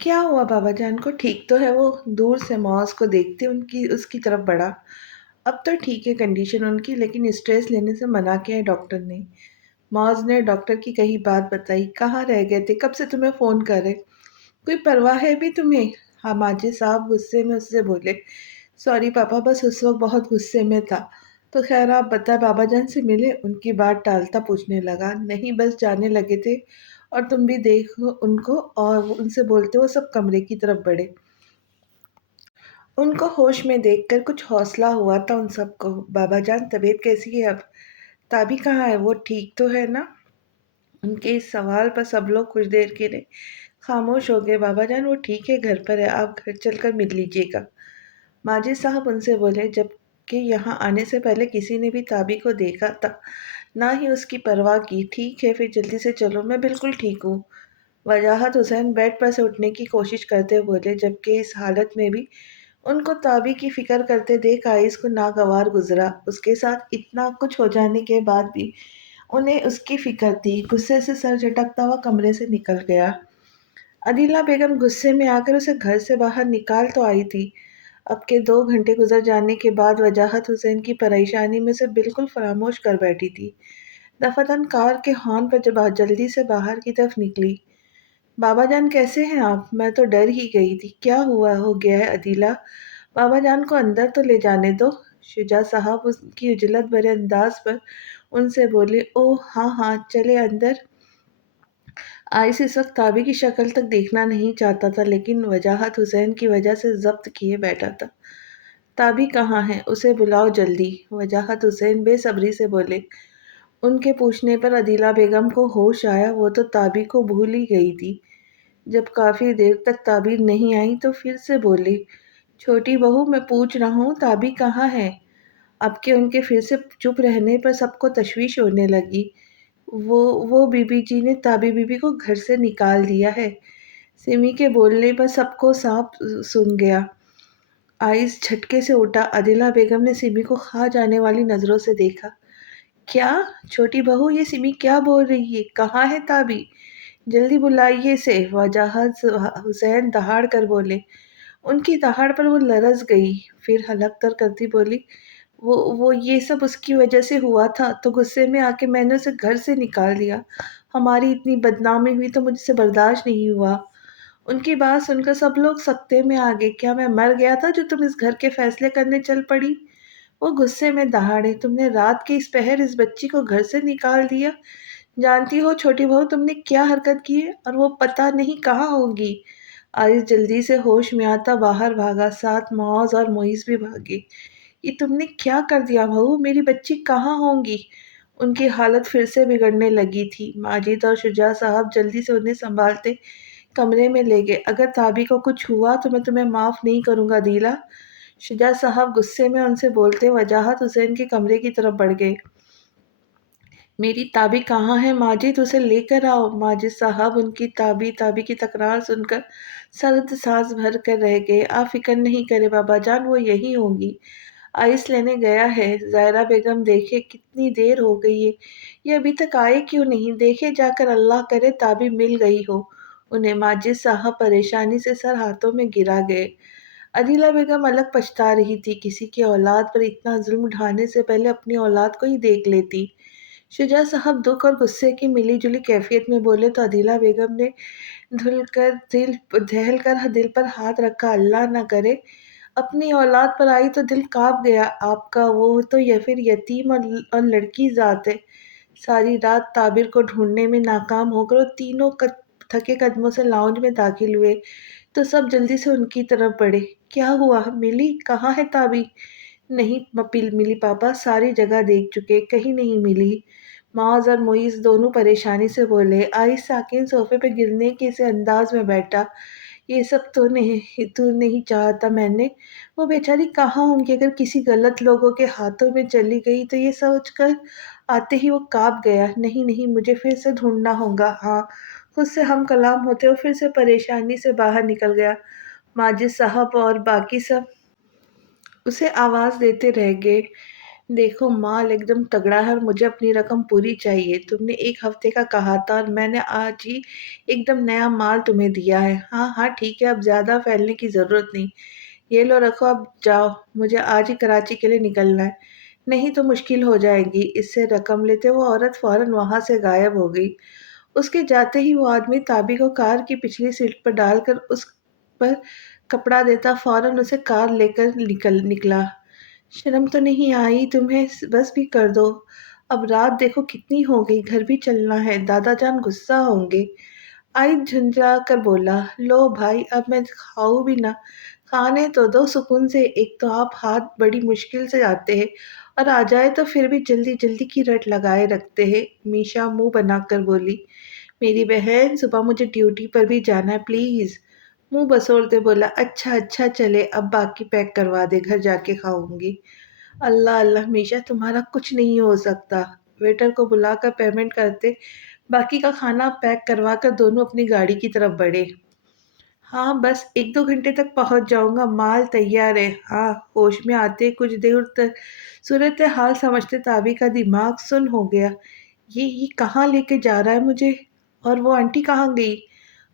क्या हुआ बाबा जान को? ठीक तो है वो? दूर से मौज को देखते उनकी उसकी तरफ बढ़ा। अब तो ठीक है कंडीशन उनकी, लेकिन स्ट्रेस लेने से मना किया है डॉक्टर ने। मौज ने डॉक्टर की कही बात बताई। कहाँ रह गए थे? कब से तुम्हें फोन कर रहे। कोई परवाह है भी तुम्हें? हाँ माजी साहब गुस्से में उससे बोले। सॉरी पापा, बस उस वक्त बहुत गुस्से में था। तो खैर आप बता, बाबा जान से मिले? उनकी बात टालता पूछने लगा। नहीं, बस जाने लगे थे और तुम भी देखो उनको, और उनसे बोलते वो सब कमरे की तरफ बढ़े। उनको होश में देखकर कुछ हौसला हुआ था उन सबको। बाबा जान तबीयत कैसी है अब? ताबी कहाँ है? वो ठीक तो है ना? उनके इस सवाल पर सब लोग कुछ देर के लिए खामोश हो गए। बाबा जान वो ठीक है, घर पर है, आप घर चलकर मिल लीजिएगा। माजिद साहब उनसे बोले, जबकि यहाँ आने से पहले किसी ने भी ताबी को देखा था, ना ही उसकी परवाह की। ठीक है, फिर जल्दी से चलो, मैं बिल्कुल ठीक हूँ। वजाहत हुसैन बेड पर से उठने की कोशिश करते हुए बोले, जबकि इस हालत में भी उनको ताबी की फिक्र करते देख आइस को नागवार गुजरा। उसके साथ इतना कुछ हो जाने के बाद भी उन्हें उसकी फिक्र थी। गुस्से से सर झटकता हुआ कमरे से निकल गया। अदीला बेगम गुस्से में आकर उसे घर से बाहर निकाल तो आई थी। अब के 2 घंटे गुजर जाने के बाद वजाहत हुसैन की परेशानी में से बिल्कुल फरामोश कर बैठी थी। दफातन कार के हॉर्न पर जब जल्दी से बाहर की तरफ निकली। बाबा जान कैसे हैं आप? मैं तो डर ही गई थी। क्या हुआ हो गया है अदीला? बाबा जान को अंदर तो ले जाने दो। शुजा साहब उसकी उजलत भरे अंदाज पर उनसे बोले। ओह हाँ हाँ, चले अंदर। आइस इस वक्त ताबी की शक्ल तक देखना नहीं चाहता था, लेकिन वजाहत हुसैन की वजह से जब्त किए बैठा था। ताबी कहाँ है? उसे बुलाओ जल्दी। वजाहत हुसैन बेसब्री से बोले। उनके पूछने पर अदीला बेगम को होश आया। वो तो ताबी को भूल ही गई थी। जब काफी देर तक ताबी नहीं आई तो फिर से बोली, छोटी बहू मैं पूछ रहा हूँ ताबी कहाँ है? अब के उनके फिर से चुप रहने पर सबको तशवीश होने लगी। वो वो बीबी जी ने ताबी बीबी को घर से निकाल दिया है। सिमी के बोलने पर सबको साफ सुन गया। आइस झटके से उठा। अदिला बेगम ने सिमी को खा जाने वाली नजरों से देखा। क्या? छोटी बहू, ये सिमी क्या बोल रही है? कहाँ है ताबी? जल्दी बुलाइए इसे। वजाहत हुसैन दहाड़ कर बोले। उनकी दहाड़ पर वो लरज गई। फिर हलक तर करती बोली, वो ये सब उसकी वजह से हुआ था, तो गुस्से में आके मैंने उसे घर से निकाल दिया। हमारी इतनी बदनामी हुई तो मुझसे बर्दाश्त नहीं हुआ। उनकी बात सुनकर सब लोग सकते में आ गए। क्या मैं मर गया था जो तुम इस घर के फैसले करने चल पड़ी? वो गुस्से में दहाड़े। तुमने रात के इस पहर इस बच्ची को घर से निकाल दिया। जानती हो छोटी बहू तुमने क्या हरकत की है, और वो पता नहीं कहाँ होगी। आयुष जल्दी से होश में आता बाहर भागा। साथ मौज और मोइस भी भागे। ये तुमने क्या कर दिया बहू? मेरी बच्ची कहाँ होंगी? उनकी हालत फिर से बिगड़ने लगी थी। माजिद और शुजा साहब जल्दी से उन्हें संभालते कमरे में ले गए। अगर ताबी को कुछ हुआ तो मैं तुम्हें माफ नहीं करूंगा दीला। शुजा साहब गुस्से में उनसे बोलते वजाहत हुसैन के कमरे की तरफ बढ़ गए। मेरी ताबी कहाँ है माजिद? उसे लेकर आओ। माजिद साहब उनकी ताबी ताबी की तकरार सुनकर सर्द सांस भर कर रह गए। आप फिक्र नहीं करे बाबा जान, वो यही होंगी। आइस लेने गया है। जायरा बेगम देखे कितनी देर हो गई है, ये अभी तक आए क्यों नहीं? देखे जाकर, अल्लाह करे ताबी मिल गई हो उन्हें। माजिद साहब परेशानी से सर हाथों में गिरा गए। अदीला बेगम अलग पछता रही थी। किसी की औलाद पर इतना जुल्म ढाने से पहले अपनी औलाद को ही देख लेती। शुजा साहब दुख और गुस्से की मिली जुली कैफियत में बोले तो अदीला बेगम ने दहल कर दिल पर हाथ रखा। अल्लाह न करे अपनी औलाद पर आई तो दिल कांप गया। आपका वो तो या फिर यतीम और लड़की ज़ात है। सारी रात ताबिर को ढूंढने में नाकाम होकर वो तीनों थके कदमों से लाउंज में दाखिल हुए तो सब जल्दी से उनकी तरफ बढ़े। क्या हुआ? मिली? कहाँ है ताबी? नहीं मिली पापा, सारी जगह देख चुके, कहीं नहीं मिली। माज और मोइस दोनों परेशानी से बोले। आइस साकिन सोफे पे गिरने के से अंदाज में बैठा। ये सब तो नहीं चाहता मैंने। वो बेचारी कहाँ होंगी? अगर किसी गलत लोगों के हाथों में चली गई तो ये सोचकर आते ही वो कांप गया। नहीं नहीं, मुझे फिर से ढूंढना होगा। हाँ, खुद से हम कलाम होते हुए फिर से परेशानी से बाहर निकल गया। माजिद साहब और बाकी सब उसे आवाज़ देते रह गए। देखो माल एकदम तगड़ा है और मुझे अपनी रकम पूरी चाहिए। तुमने 1 हफ्ते का कहा था और मैंने आज ही एकदम नया माल तुम्हें दिया है। हाँ, हाँ ठीक है, अब ज़्यादा फैलने की ज़रूरत नहीं। ये लो रखो, अब जाओ, मुझे आज ही कराची के लिए निकलना है, नहीं तो मुश्किल हो जाएगी। इससे रकम लेते वो औरत फ़ौरन वहाँ से गायब हो गई। उसके जाते ही वो आदमी ताबी को कार की पिछली सीट पर डालकर उस पर कपड़ा देता फ़ौरन उसे कार लेकर निकला। शर्म तो नहीं आई तुम्हें? बस भी कर दो। अब रात देखो कितनी हो गई, घर भी चलना है, दादा जान गुस्सा होंगे। आइस झुंझला कर बोला, लो भाई अब मैं खाऊं भी ना, खाने तो दो सुकून से। एक तो आप हाथ बड़ी मुश्किल से आते हैं और आ जाए तो फिर भी जल्दी जल्दी की रट लगाए रखते हैं। मीशा मुंह बनाकर बोली, मेरी बहन सुबह मुझे ड्यूटी पर भी जाना है, प्लीज। मुंह बसोरते बोला, अच्छा अच्छा चले, अब बाकी पैक करवा दे, घर जाके खाऊंगी। अल्लाह अल्लाह मीशा, तुम्हारा कुछ नहीं हो सकता। वेटर को बुलाकर पेमेंट करते, बाकी का खाना पैक करवा कर दोनों अपनी गाड़ी की तरफ बढ़े। हाँ बस 1-2 घंटे तक पहुंच जाऊंगा, माल तैयार है। हाँ, होश में आते कुछ देर तक सूरत हाल समझते ताबी का दिमाग सुन हो गया। ये कहाँ लेके जा रहा है मुझे? और वो आंटी कहाँ गई?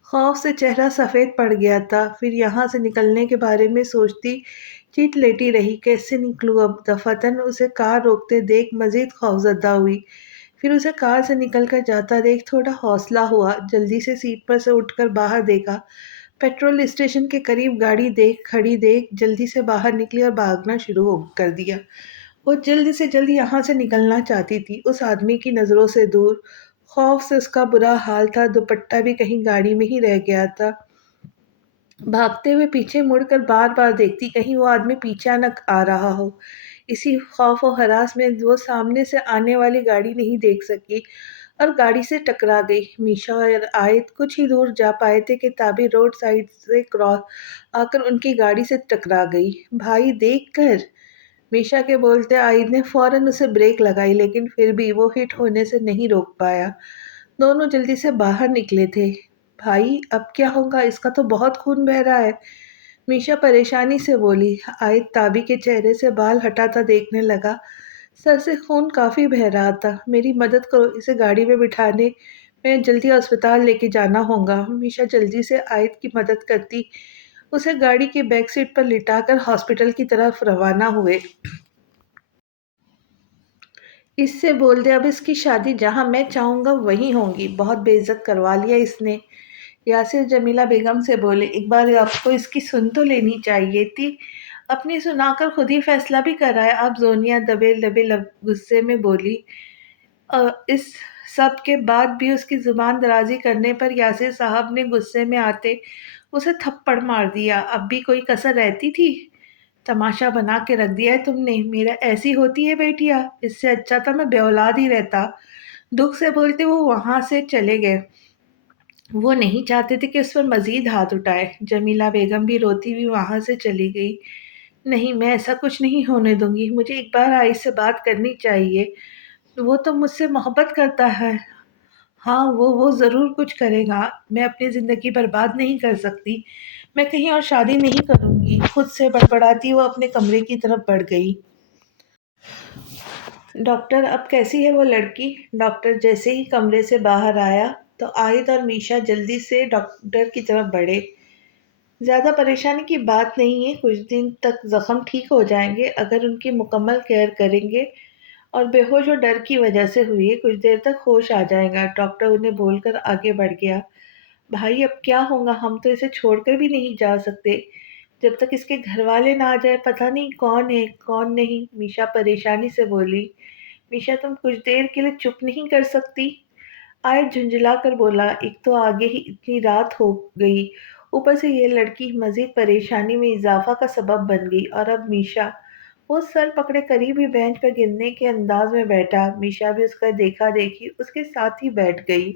खौफ से चेहरा सफ़ेद पड़ गया था। फिर यहाँ से निकलने के बारे में सोचती चीट लेटी रही। कैसे निकलूँ अब? दफातन उसे कार रोकते देख मज़ीद खौफजदा हुई। फिर उसे कार से निकलकर जाता देख थोड़ा हौसला हुआ। जल्दी से सीट पर से उठकर बाहर देखा। पेट्रोल स्टेशन के करीब गाड़ी खड़ी देख जल्दी से बाहर निकली और भागना शुरू कर दिया। वो जल्द से जल्द यहाँ से निकलना चाहती थी, उस आदमी की नज़रों से दूर। खौफ से उसका बुरा हाल था, दुपट्टा भी कहीं गाड़ी में ही रह गया था। भागते हुए पीछे मुड़कर बार बार देखती कहीं वो आदमी पीछे न आ रहा हो। इसी खौफ और हरास में वो सामने से आने वाली गाड़ी नहीं देख सकी और गाड़ी से टकरा गई। मीशा और आयत कुछ ही दूर जा पाए थे कि ताबी रोड साइड से क्रॉस आकर उनकी गाड़ी से टकरा गई। भाई देख कर, मीशा के बोलते आयद ने फौरन उसे ब्रेक लगाई, लेकिन फिर भी वो हिट होने से नहीं रोक पाया। दोनों जल्दी से बाहर निकले थे। भाई अब क्या होगा? इसका तो बहुत खून बह रहा है, मीशा परेशानी से बोली। आयत ताबी के चेहरे से बाल हटाता देखने लगा। सर से खून काफी बह रहा था। मेरी मदद करो, इसे गाड़ी में बिठाने में जल्दी अस्पताल लेके जाना होगा। मीशा जल्दी से आयत की मदद करती उसे गाड़ी की बैक सीट पर लिटाकर हॉस्पिटल की तरफ रवाना हुए। इससे बोल दे अब इसकी शादी जहाँ मैं चाहूँगा वहीं होगी। बहुत बेइज्जत करवा लिया इसने। यासिर जमीला बेगम से बोले, एक बार आपको इसकी सुन तो लेनी चाहिए थी। अपनी सुनाकर खुद ही फैसला भी कराया। अब जोनिया दबे दबे गुस्से में बोली, इस सब के बाद भी उसकी जुबान दराजी करने पर यासिर साहब ने गुस्से में आते उसे थप्पड़ मार दिया। अब भी कोई कसर रहती थी? तमाशा बना के रख दिया है तुमने। मेरा ऐसी होती है बेटिया, इससे अच्छा था मैं बेऔलाद ही रहता। दुख से बोलते वो वहां से चले गए। वो नहीं चाहते थे कि उस पर मजीद हाथ उठाए। जमीला बेगम भी रोती हुई वहां से चली गई। नहीं, मैं ऐसा कुछ नहीं होने दूंगी। मुझे एक बार आइस से बात करनी चाहिए। वो तो मुझसे मोहब्बत करता है। हाँ, वो ज़रूर कुछ करेगा। मैं अपनी ज़िंदगी बर्बाद नहीं कर सकती। मैं कहीं और शादी नहीं करूँगी। खुद से बड़बड़ाती वो अपने कमरे की तरफ बढ़ गई। डॉक्टर, अब कैसी है वो लड़की? डॉक्टर जैसे ही कमरे से बाहर आया तो आयत और मीशा जल्दी से डॉक्टर की तरफ बढ़े। ज़्यादा परेशानी की बात नहीं है, कुछ दिन तक ज़ख्म ठीक हो जाएंगे अगर उनकी मुकम्मल केयर करेंगे। और बेहोश और डर की वजह से हुई है, कुछ देर तक होश आ जाएगा। डॉक्टर उन्हें बोलकर आगे बढ़ गया। भाई अब क्या होगा? हम तो इसे छोड़कर भी नहीं जा सकते जब तक इसके घर वाले ना आ जाए। पता नहीं कौन है कौन नहीं, मीशा परेशानी से बोली। मीशा, तुम कुछ देर के लिए चुप नहीं कर सकती? आयत झुंझला कर बोला, एक तो आगे ही इतनी रात हो गई, ऊपर से ये लड़की मजीद परेशानी में इजाफा का सबब बन गई। और अब मीशा। वो सर पकड़े करीब ही बेंच पर गिरने के अंदाज में बैठा। मीशा भी उसका देखा देखी उसके साथ ही बैठ गई।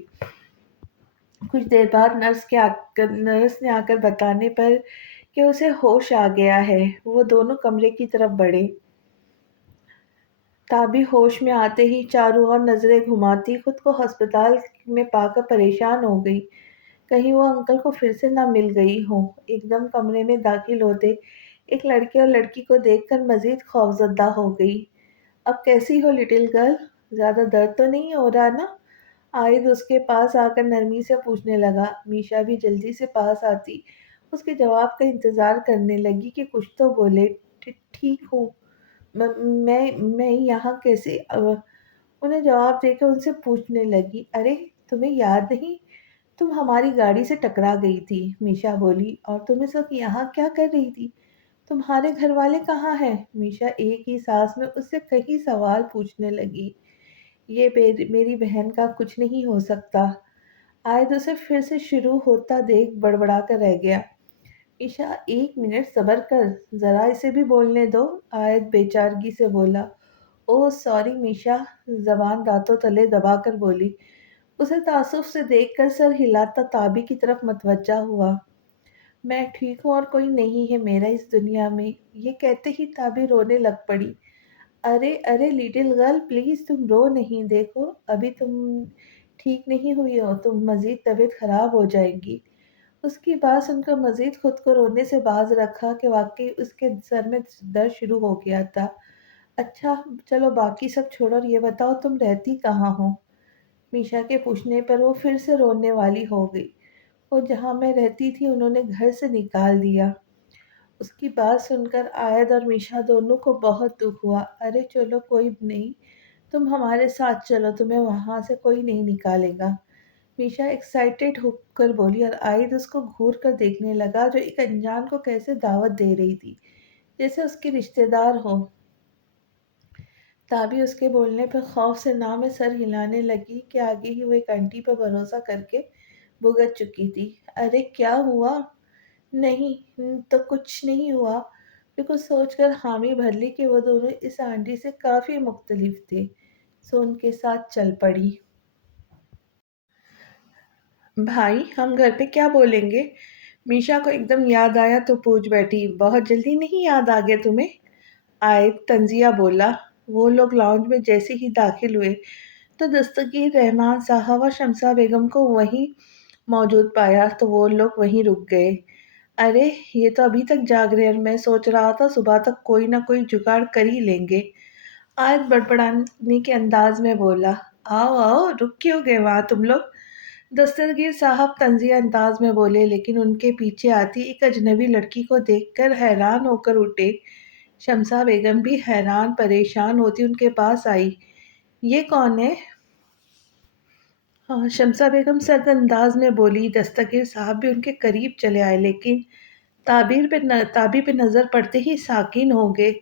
कुछ देर बाद नर्स ने आकर बताने पर कि उसे होश आ गया है। वो दोनों कमरे की तरफ बढ़े। ताबी होश में आते ही चारों ओर नजरें घुमाती खुद को अस्पताल में पाकर परेशान हो गई। कहीं वो अंकल को फिर से ना मिल गई हो। एकदम कमरे में दाखिल होते एक लड़के और लड़की को देखकर मजीद खौफजदा हो गई। اب کیسی ہو لٹل گرل؟ زیادہ درد تو نہیں ہو رہا نا؟ عائد اس کے پاس آ کر نرمی سے پوچھنے لگا۔ میشا بھی جلدی سے پاس آتی اس کے جواب کا انتظار کرنے لگی کہ کچھ تو بولے۔ ٹھیک ہوں۔ میں یہاں کیسے انہیں جواب دے کر ان سے پوچھنے لگی، ارے تمہیں یاد نہیں؟ تم ہماری گاڑی سے ٹکرا گئی تھی، میشا بولی، اور تم اس وقت یہاں کیا کر رہی تھی؟ تمہارے گھر والے کہاں ہیں؟ میشا ایک ہی سانس میں اس سے کئی سوال پوچھنے لگی۔ یہ میری بہن کا کچھ نہیں ہو سکتا۔ آئد اسے پھر سے شروع ہوتا دیکھ بڑبڑا کر رہ گیا۔ ایشا ایک منٹ صبر کر، ذرا اسے بھی بولنے دو، آئد بیچارگی سے بولا۔ اوہ سوری میشا، زبان دانتوں تلے دبا کر بولی۔ اسے تعصب سے دیکھ کر سر ہلاتا تابی کی طرف متوجہ ہوا۔ میں ٹھیک ہوں اور کوئی نہیں ہے میرا اس دنیا میں، یہ کہتے ہی تابی رونے لگ پڑی۔ ارے ارے لٹل گرل پلیز تم رو نہیں، دیکھو ابھی تم ٹھیک نہیں ہوئی ہو، تم مزید طبیعت خراب ہو جائے گی۔ اس کی بات سن کر مزید خود کو رونے سے باز رکھا کہ واقعی اس کے سر میں درد شروع ہو گیا تھا۔ اچھا چلو باقی سب چھوڑو اور یہ بتاؤ تم رہتی کہاں ہو؟ میشا کے پوچھنے پر وہ پھر سے رونے والی ہو گئی۔ وہ جہاں میں رہتی تھی انہوں نے گھر سے نکال دیا۔ اس کی بات سن کر آیت اور میشا دونوں کو بہت دکھ ہوا۔ ارے چلو کوئی نہیں، تم ہمارے ساتھ چلو، تمہیں وہاں سے کوئی نہیں نکالے گا، میشا ایکسائٹیڈ ہو کر بولی، اور آئد اس کو گھور کر دیکھنے لگا جو ایک انجان کو کیسے دعوت دے رہی تھی، جیسے اس کی رشتہ دار ہو۔ تابی اس کے بولنے پر خوف سے نہ میں سر ہلانے لگی کہ آگے ہی وہ ایک آنٹی پر بھروسہ کر کے بھگت چکی تھی۔ ارے کیا ہوا؟ نہیں تو کچھ نہیں ہوا، پھر کچھ سوچ کر حامی بھر لی کہ وہ دونوں اس آنٹی سے کافی مختلف تھے، سو ان کے ساتھ چل پڑی۔ بھائی ہم گھر پہ کیا بولیں گے؟ میشا کو ایک دم یاد آیا تو پوچھ بیٹھی، بہت جلدی نہیں یاد آ گیا تمہیں؟ آئے تنزیہ بولا۔ وہ لوگ لاؤنج میں جیسے ہی داخل ہوئے تو دستگیر رحمان صاحب اور شمسہ بیگم کو وہیں موجود پایا تو وہ لوگ وہیں رک گئے۔ ارے یہ تو ابھی تک جاگ رہے اور میں سوچ رہا تھا صبح تک کوئی نہ کوئی جگاڑ کر ہی لیں گے، آیت بڑبڑانے کے انداز میں بولا۔ آؤ آؤ رک کیوں گئے وہاں تم لوگ؟ دستگیر صاحب طنزیہ انداز میں بولے، لیکن ان کے پیچھے آتی ایک اجنبی لڑکی کو دیکھ کر حیران ہو کر اٹھے۔ شمسہ بیگم بھی حیران پریشان ہوتی ان کے پاس آئی۔ یہ کون ہے؟ شمسہ بیگم سرد انداز میں بولی۔ دستگیر صاحب بھی ان کے قریب چلے آئے لیکن تابی پہ نظر پڑتے ہی ساکن ہو گئے۔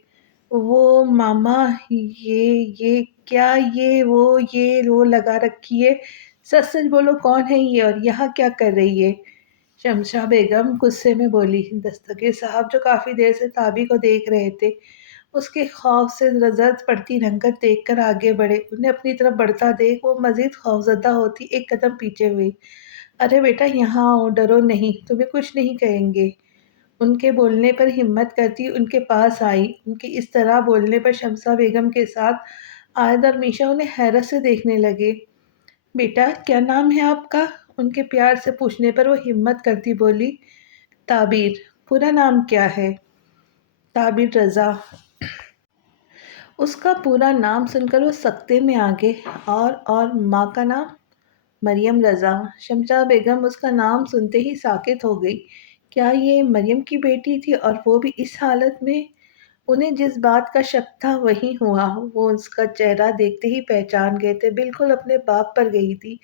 وہ ماما، یہ کیا، یہ وہ لگا رکھی ہے، سچ سچ بولو کون ہے یہ اور یہاں کیا کر رہی ہے؟ شمشا بیگم غصے میں بولی۔ دستگیر صاحب جو کافی دیر سے تابی کو دیکھ رہے تھے اس کے خوف سے زرد پڑتی رنگت دیکھ کر آگے بڑھے، انہیں اپنی طرف بڑھتا دیکھ وہ مزید خوفزدہ ہوتی ایک قدم پیچھے ہوئی۔ ارے بیٹا یہاں آؤ، ڈرو نہیں، تمہیں کچھ نہیں کہیں گے، ان کے بولنے پر ہمت کرتی ان کے پاس آئی۔ ان کے اس طرح بولنے پر شمسہ بیگم کے ساتھ آیت اور میشا انہیں حیرت سے دیکھنے لگے۔ بیٹا کیا نام ہے آپ کا؟ ان کے پیار سے پوچھنے پر وہ ہمت کرتی بولی۔ تعبیر۔ پورا نام کیا ہے؟ تعبیر رضا۔ اس کا پورا نام سن کر وہ سکتے میں آ گئے۔ اور ماں کا نام؟ مریم رضا۔ شمشا بیگم اس کا نام سنتے ہی ساکت ہو گئی۔ کیا یہ مریم کی بیٹی تھی اور وہ بھی اس حالت میں؟ انہیں جس بات کا شک تھا وہی ہوا، وہ اس کا چہرہ دیکھتے ہی پہچان گئے تھے، بالکل اپنے باپ پر گئی تھی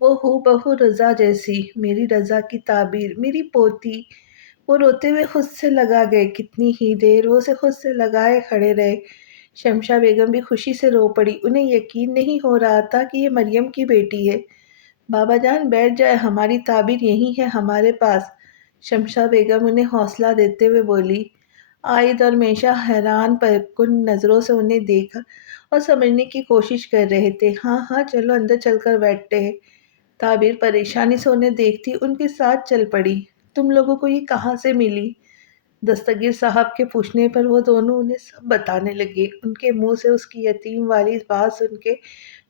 وہ ہو بہو رضا جیسی، میری رضا کی تعبیر، میری پوتی۔ وہ روتے ہوئے خود سے لگا گئے، کتنی ہی دیر وہ اسے خود سے لگائے کھڑے رہے۔ شمشا بیگم بھی خوشی سے رو پڑی، انہیں یقین نہیں ہو رہا تھا کہ یہ مریم کی بیٹی ہے۔ بابا جان بیٹھ جائے، ہماری تعبیر یہی ہے ہمارے پاس، شمشا بیگم انہیں حوصلہ دیتے ہوئے بولی۔ عائد اور میشا حیران پرکن نظروں سے انہیں دیکھا اور سمجھنے کی کوشش کر رہے تھے۔ ہاں ہاں چلو اندر چل کر بیٹھتے ہیں۔ تعبیر پریشانی سے انہیں دیکھتی ان کے ساتھ چل پڑی۔ تم لوگوں کو یہ کہاں سے ملی؟ دستگیر صاحب کے پوچھنے پر وہ دونوں انہیں سب بتانے لگے۔ ان کے منہ سے اس کی یتیم والی بات سن کے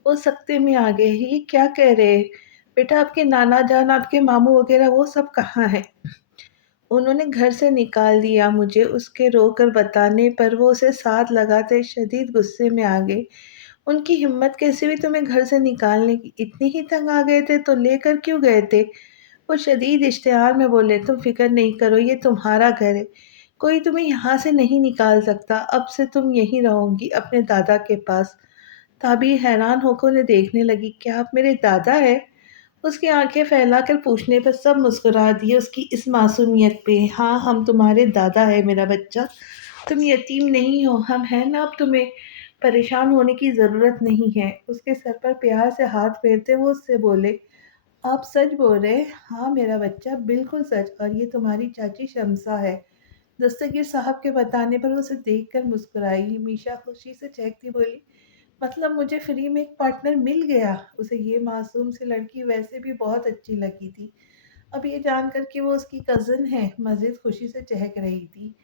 وہ سکتے میں آ گئے۔ یہ کیا کہہ رہے ہیں؟ بیٹا آپ کے نانا جان، آپ کے ماموں وغیرہ وہ سب کہاں ہیں؟ उन्होंने घर से निकाल दिया मुझे, उसके रोकर बताने पर वो उसे साथ लगाते शदीद गुस्से में आ गए। उनकी हिम्मत कैसे हुई तुम्हें घर से निकालने की? इतनी ही तंग आ गए थे तो लेकर क्यों गए थे? वो शदीद इश्तिहार में बोले, तुम फिक्र नहीं करो, ये तुम्हारा घर है, कोई तुम्हें यहाँ से नहीं निकाल सकता, अब से तुम यहीं रहोगी अपने दादा के पास। ताबी हैरान होकर उन्हें देखने लगी, क्या आप मेरे दादा है? उसकी आंखें फैलाकर पूछने पर सब मुस्कुरा दिए उसकी इस मासूमियत पे। हाँ, हम तुम्हारे दादा है मेरा बच्चा, तुम यतीम नहीं हो, हम हैं ना, अब तुम्हें परेशान होने की ज़रूरत नहीं है। उसके सर पर प्यार से हाथ फेरते वो उससे बोले, आप सच बोल रहे हैं? हाँ मेरा बच्चा, बिल्कुल सच, और ये तुम्हारी चाची शम्सा है। दस्तगीर साहब के बताने पर वो उसे देखकर मुस्कुराई। मीशा खुशी से चहकती बोली, मतलब मुझे फ्री में एक पार्टनर मिल गया। उसे ये मासूम सी लड़की वैसे भी बहुत अच्छी लगी थी, अब ये जानकर कि वो उसकी कज़न है, मज़ीद खुशी से चहक रही थी।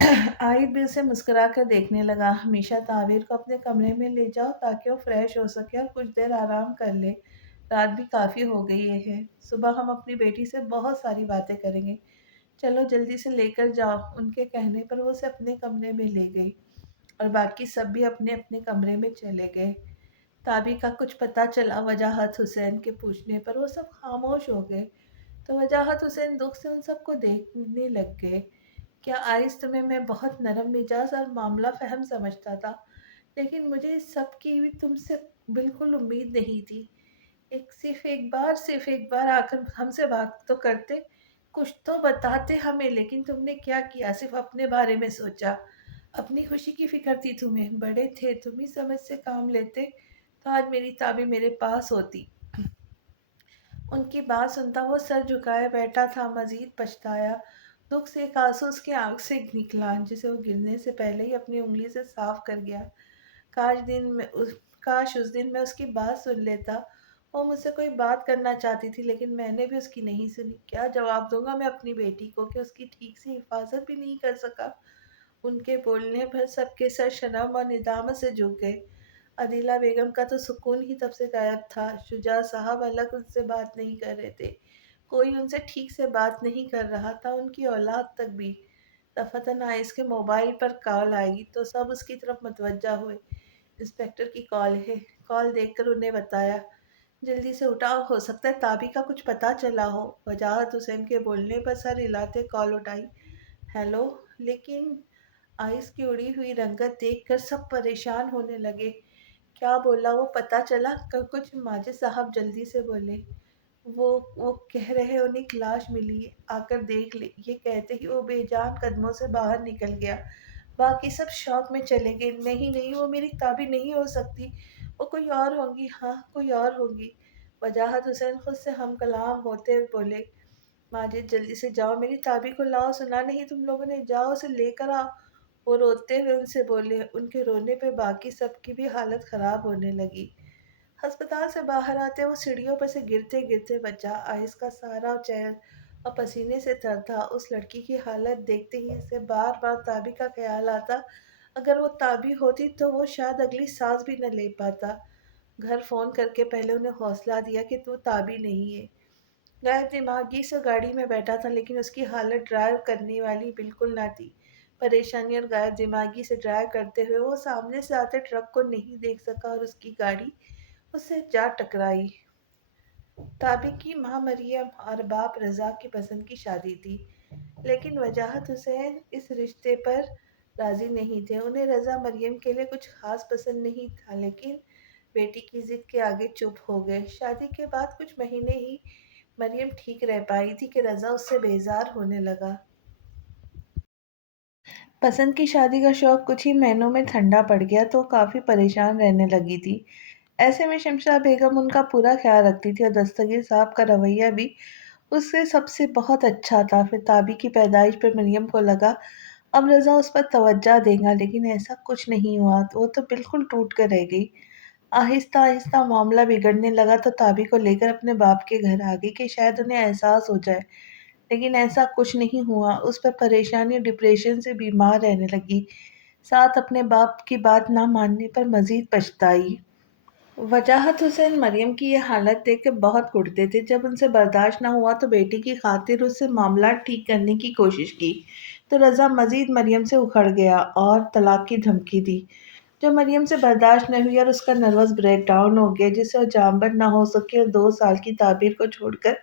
आयत भी उसे मुस्कुरा कर देखने लगा। हमेशा ताबिर को अपने कमरे में ले जाओ ताकि वो फ्रेश हो सके और कुछ देर आराम कर ले, रात भी काफ़ी हो गई है। सुबह हम अपनी बेटी से बहुत सारी बातें करेंगे, चलो जल्दी से लेकर जाओ। उनके कहने पर वो उसे अपने कमरे में ले गई और बाकी सब भी अपने अपने कमरे में चले गए। ताबी का कुछ पता चला वजाहत हुसैन के पूछने पर वो सब खामोश हो गए, तो वजाहत हुसैन दुख से उन सबको देखने लग गए। क्या आइस, तुम्हें मैं बहुत नरम मिजाज और मामला फहम समझता था, लेकिन मुझे इस सब की भी तुमसे बिल्कुल उम्मीद नहीं थी। सिर्फ एक बार आकर हमसे बात तो करते, कुछ तो बताते हमें, लेकिन तुमने क्या किया? सिर्फ अपने बारे में सोचा, अपनी खुशी की फिक्र थी तुम्हें। बड़े थे, तुम ही समझ से काम लेते तो आज मेरी ताबी मेरे पास होती। उनकी बात सुनता वो सर झुकाए बैठा था, मजीद पछताया। दुख से एक आंसू उसकी आंख से निकला, जिसे वो गिरने से पहले ही अपनी उंगली से साफ कर गया। काश उस दिन मैं उसकी बात सुन लेता। वो मुझसे कोई बात करना चाहती थी, लेकिन मैंने भी उसकी नहीं सुनी। क्या जवाब दूंगा मैं अपनी बेटी को कि उसकी ठीक से हिफाजत भी नहीं कर सका? उनके बोलने पर सबके सर शर्म और निदामत से झुक गए। अदीला बेगम का तो सुकून ही तब से गायब था। शुजा साहब अलग उनसे बात नहीं कर रहे थे, कोई उनसे ठीक से बात नहीं कर रहा था, उनकी औलाद तक भी। दफातन आइस के मोबाइल पर कॉल आई तो सब उसकी तरफ मुतवज्जा हुए। इंस्पेक्टर की कॉल है। कॉल देखकर उन्हें बताया, जल्दी से उठाओ, हो सकता है ताबी का कुछ पता चला हो। वजाहत हुसैन के बोलने पर सर हिलाते कॉल उठाई। हेलो। लेकिन आइस की उड़ी हुई रंगत देखकर सब परेशान होने लगे। क्या बोला? वो पता चला? कुछ माजिद साहब जल्दी से बोले। वो कह रहे उन्हें एक लाश मिली है, आकर देख ले। ये कहते ही वो बेजान कदमों से बाहर निकल गया। बाकी सब शौक में चले गए। नहीं नहीं, वो मेरी ताबी नहीं हो सकती, वो कोई और होंगी, हाँ कोई और होंगी। वजाहत हुसैन खुद से हम कलाम होते हुए बोले, माजिद जल्दी से जाओ, मेरी ताबी को लाओ। सुना नहीं तुम लोगों ने? जाओ उसे लेकर आओ। वो रोते हुए उनसे बोले। उनके रोने पे बाकी सबकी भी हालत खराब होने लगी। अस्पताल से बाहर आते वो सीढ़ियों पर से गिरते गिरते बचा। आइस का सारा चेहरा और पसीने से तर था। उस लड़की की हालत देखते ही इसे बार बार ताबी का ख्याल आता। अगर वो ताबी होती तो वो शायद अगली सांस भी न ले पाता। घर फोन करके पहले उन्हें हौसला दिया कि तू ताबी नहीं है। गैर दिमागी से गाड़ी में बैठा था, लेकिन उसकी हालत ड्राइव करने वाली बिल्कुल ना थी। परेशानी और गैर दिमागी से ड्राइव करते हुए वो सामने से आते ट्रक को नहीं देख सका और उसकी गाड़ी उससे जा टकराई। ताबी की माँ मरियम और बाप रजा की पसंद की शादी थी, लेकिन वजाहत हुसैन इस रिश्ते पर राजी नहीं थे। उन्हें रजा मरियम के लिए कुछ खास पसंद नहीं था, लेकिन बेटी की जिद के आगे चुप हो गए। शादी के बाद कुछ महीने ही मरियम ठीक रह पाई थी कि रजा उससे बेजार होने लगा। पसंद की शादी का शौक कुछ ही महीनों में ठंडा पड़ गया तो काफ़ी परेशान रहने लगी थी। ऐसे में शमशा बेगम उनका पूरा ख्याल रखती थी और दस्तगीर साहब का रवैया भी उससे सबसे बहुत अच्छा था। फिर ताबी की पैदाइश पर मरियम को लगा अब रज़ा उस पर तवज्जो देगा, लेकिन ऐसा कुछ नहीं हुआ। तो वो तो बिल्कुल टूट कर रह गई। आहिस्ता आहिस्ता मामला बिगड़ने लगा तो ताबी को लेकर अपने बाप के घर आ गई कि शायद उन्हें एहसास हो जाए, लेकिन ऐसा कुछ नहीं हुआ। उस पर परेशानी डिप्रेशन से बीमार रहने लगी, साथ अपने बाप की बात ना मानने पर मजीद पछताई। वजाहत हुसैन मरियम की ये हालत देख के बहुत कुढ़ते थे। जब उनसे बर्दाश्त ना हुआ तो बेटी की खातिर उससे मामला ठीक करने की कोशिश की, तो रज़ा मजीद मरियम से उखड़ गया और तलाक की धमकी दी। जब मरियम से बर्दाश्त नहीं हुई और उसका नर्वस ब्रेकडाउन हो गया, जिससे वो जामबंद ना हो सके और 2 साल की ताबीर को छोड़कर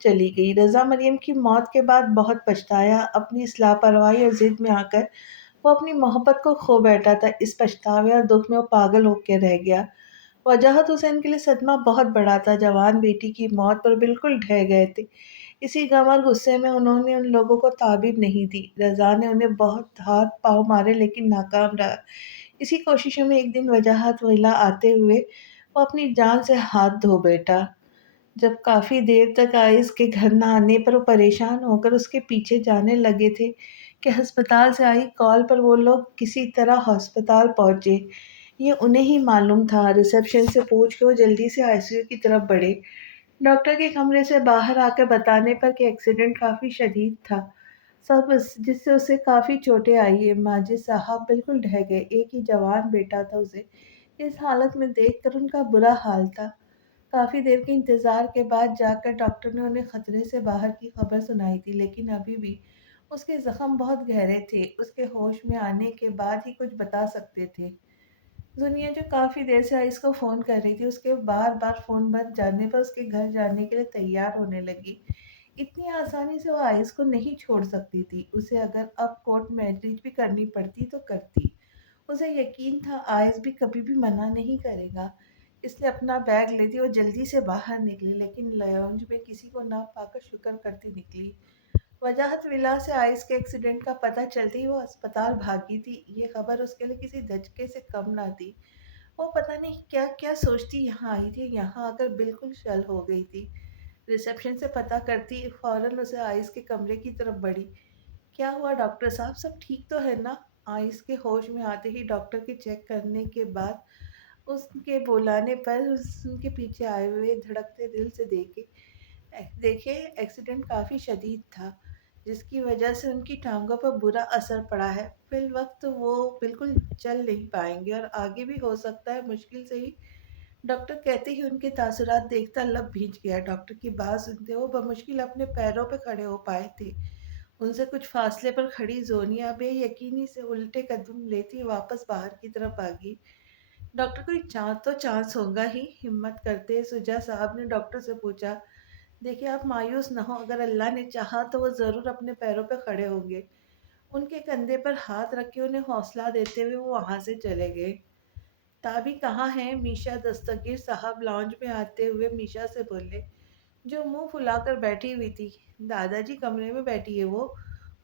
चली गई। रज़ा मरियम की मौत के बाद बहुत पछताया। अपनी इस लापरवाही और जिद में आकर वो अपनी मोहब्बत को खो बैठा था। इस पछतावे और दुख में वो पागल होकर रह गया। वजाहत हुसैन के लिए सदमा बहुत बड़ा था। जवान बेटी की मौत पर बिल्कुल ढह गए थे। इसी गम और गुस्से में उन्होंने उन लोगों को ताबीर नहीं दी। रज़ा ने उन्हें बहुत हाथ पाँव मारे लेकिन नाकाम रहा। इसी कोशिशों में एक दिन वजाहत विला आते हुए वो अपनी जान से हाथ धो बैठा। जब काफ़ी देर तक आइस के घर न आने पर वो परेशान होकर उसके पीछे जाने लगे थे कि अस्पताल से आई कॉल पर वो लोग किसी तरह अस्पताल पहुंचे। ये उन्हें ही मालूम था। रिसेप्शन से पूछ के वो जल्दी से आईसीयू की तरफ बढ़े। डॉक्टर के कमरे से बाहर आकर बताने पर कि एक्सीडेंट काफ़ी शदीद था, जिससे उसे काफ़ी चोटें आई है। माजिद साहब बिल्कुल ढह गए। एक ही जवान बेटा था। उसे इस हालत में देखकर उनका बुरा हाल था। काफ़ी देर के इंतज़ार के बाद जाकर डॉक्टर ने उन्हें खतरे से बाहर की खबर सुनाई थी, लेकिन अभी भी उसके जख्म बहुत गहरे थे। उसके होश में आने के बाद ही कुछ बता सकते थे। दुनिया जो काफ़ी देर से आइस को फ़ोन कर रही थी, उसके बार बार फ़ोन बज जाने पर उसके घर जाने के लिए तैयार होने लगी। इतनी आसानी से वो आइस को नहीं छोड़ सकती थी। उसे अगर अब कोर्ट मैरिज भी करनी पड़ती तो करती। उसे यकीन था आयस भी कभी भी मना नहीं करेगा। इसलिए अपना बैग लेती और जल्दी से बाहर निकली, लेकिन लाउंज में किसी को ना पाकर शुक्र करती निकली। वजाहत विला से आयस के एक्सीडेंट का पता चलते ही वो अस्पताल भागी थी। ये खबर उसके लिए किसी धचके से कम ना थी। वो पता नहीं क्या क्या सोचती यहाँ आई थी। यहाँ आकर बिल्कुल शल हो गई थी। रिसेप्शन से पता करती फौरन उसे आयस के कमरे की तरफ बढ़ी। क्या हुआ डॉक्टर साहब, सब ठीक तो है ना? आइस के होश में आते ही डॉक्टर के चेक करने के बाद उसके बुलाने पर उनके पीछे आए हुए धड़कते दिल से देखे एक्सीडेंट काफ़ी शदीद था, जिसकी वजह से उनकी टांगों पर बुरा असर पड़ा है। फिल वक्त वो बिल्कुल चल नहीं पाएंगे और आगे भी हो सकता है मुश्किल से ही। डॉक्टर कहते ही उनके तासुरात देखता लब भींच गया। डॉक्टर की बात सुनते वो बमुश्किल अपने पैरों पर खड़े हो पाए थे। उनसे कुछ फासले पर खड़ी जोनिया बेयकीनी से उल्टे कदम लेती वापस बाहर की तरफ भागी। डॉक्टर कोई चांस होगा ही, हिम्मत करते सुजा साहब ने डॉक्टर से पूछा। देखिए आप मायूस ना हो, अगर अल्लाह ने चाहा तो वो ज़रूर अपने पैरों पर खड़े होंगे। उनके कंधे पर हाथ रख के उन्हें हौसला देते हुए वो वहाँ से चले गए। ताबी कहाँ है? मीशा दस्तगीर साहब लाउंज में आते हुए मीशा से बोले, जो मुंह फुलाकर बैठी हुई थी। दादाजी कमरे में बैठी है वो।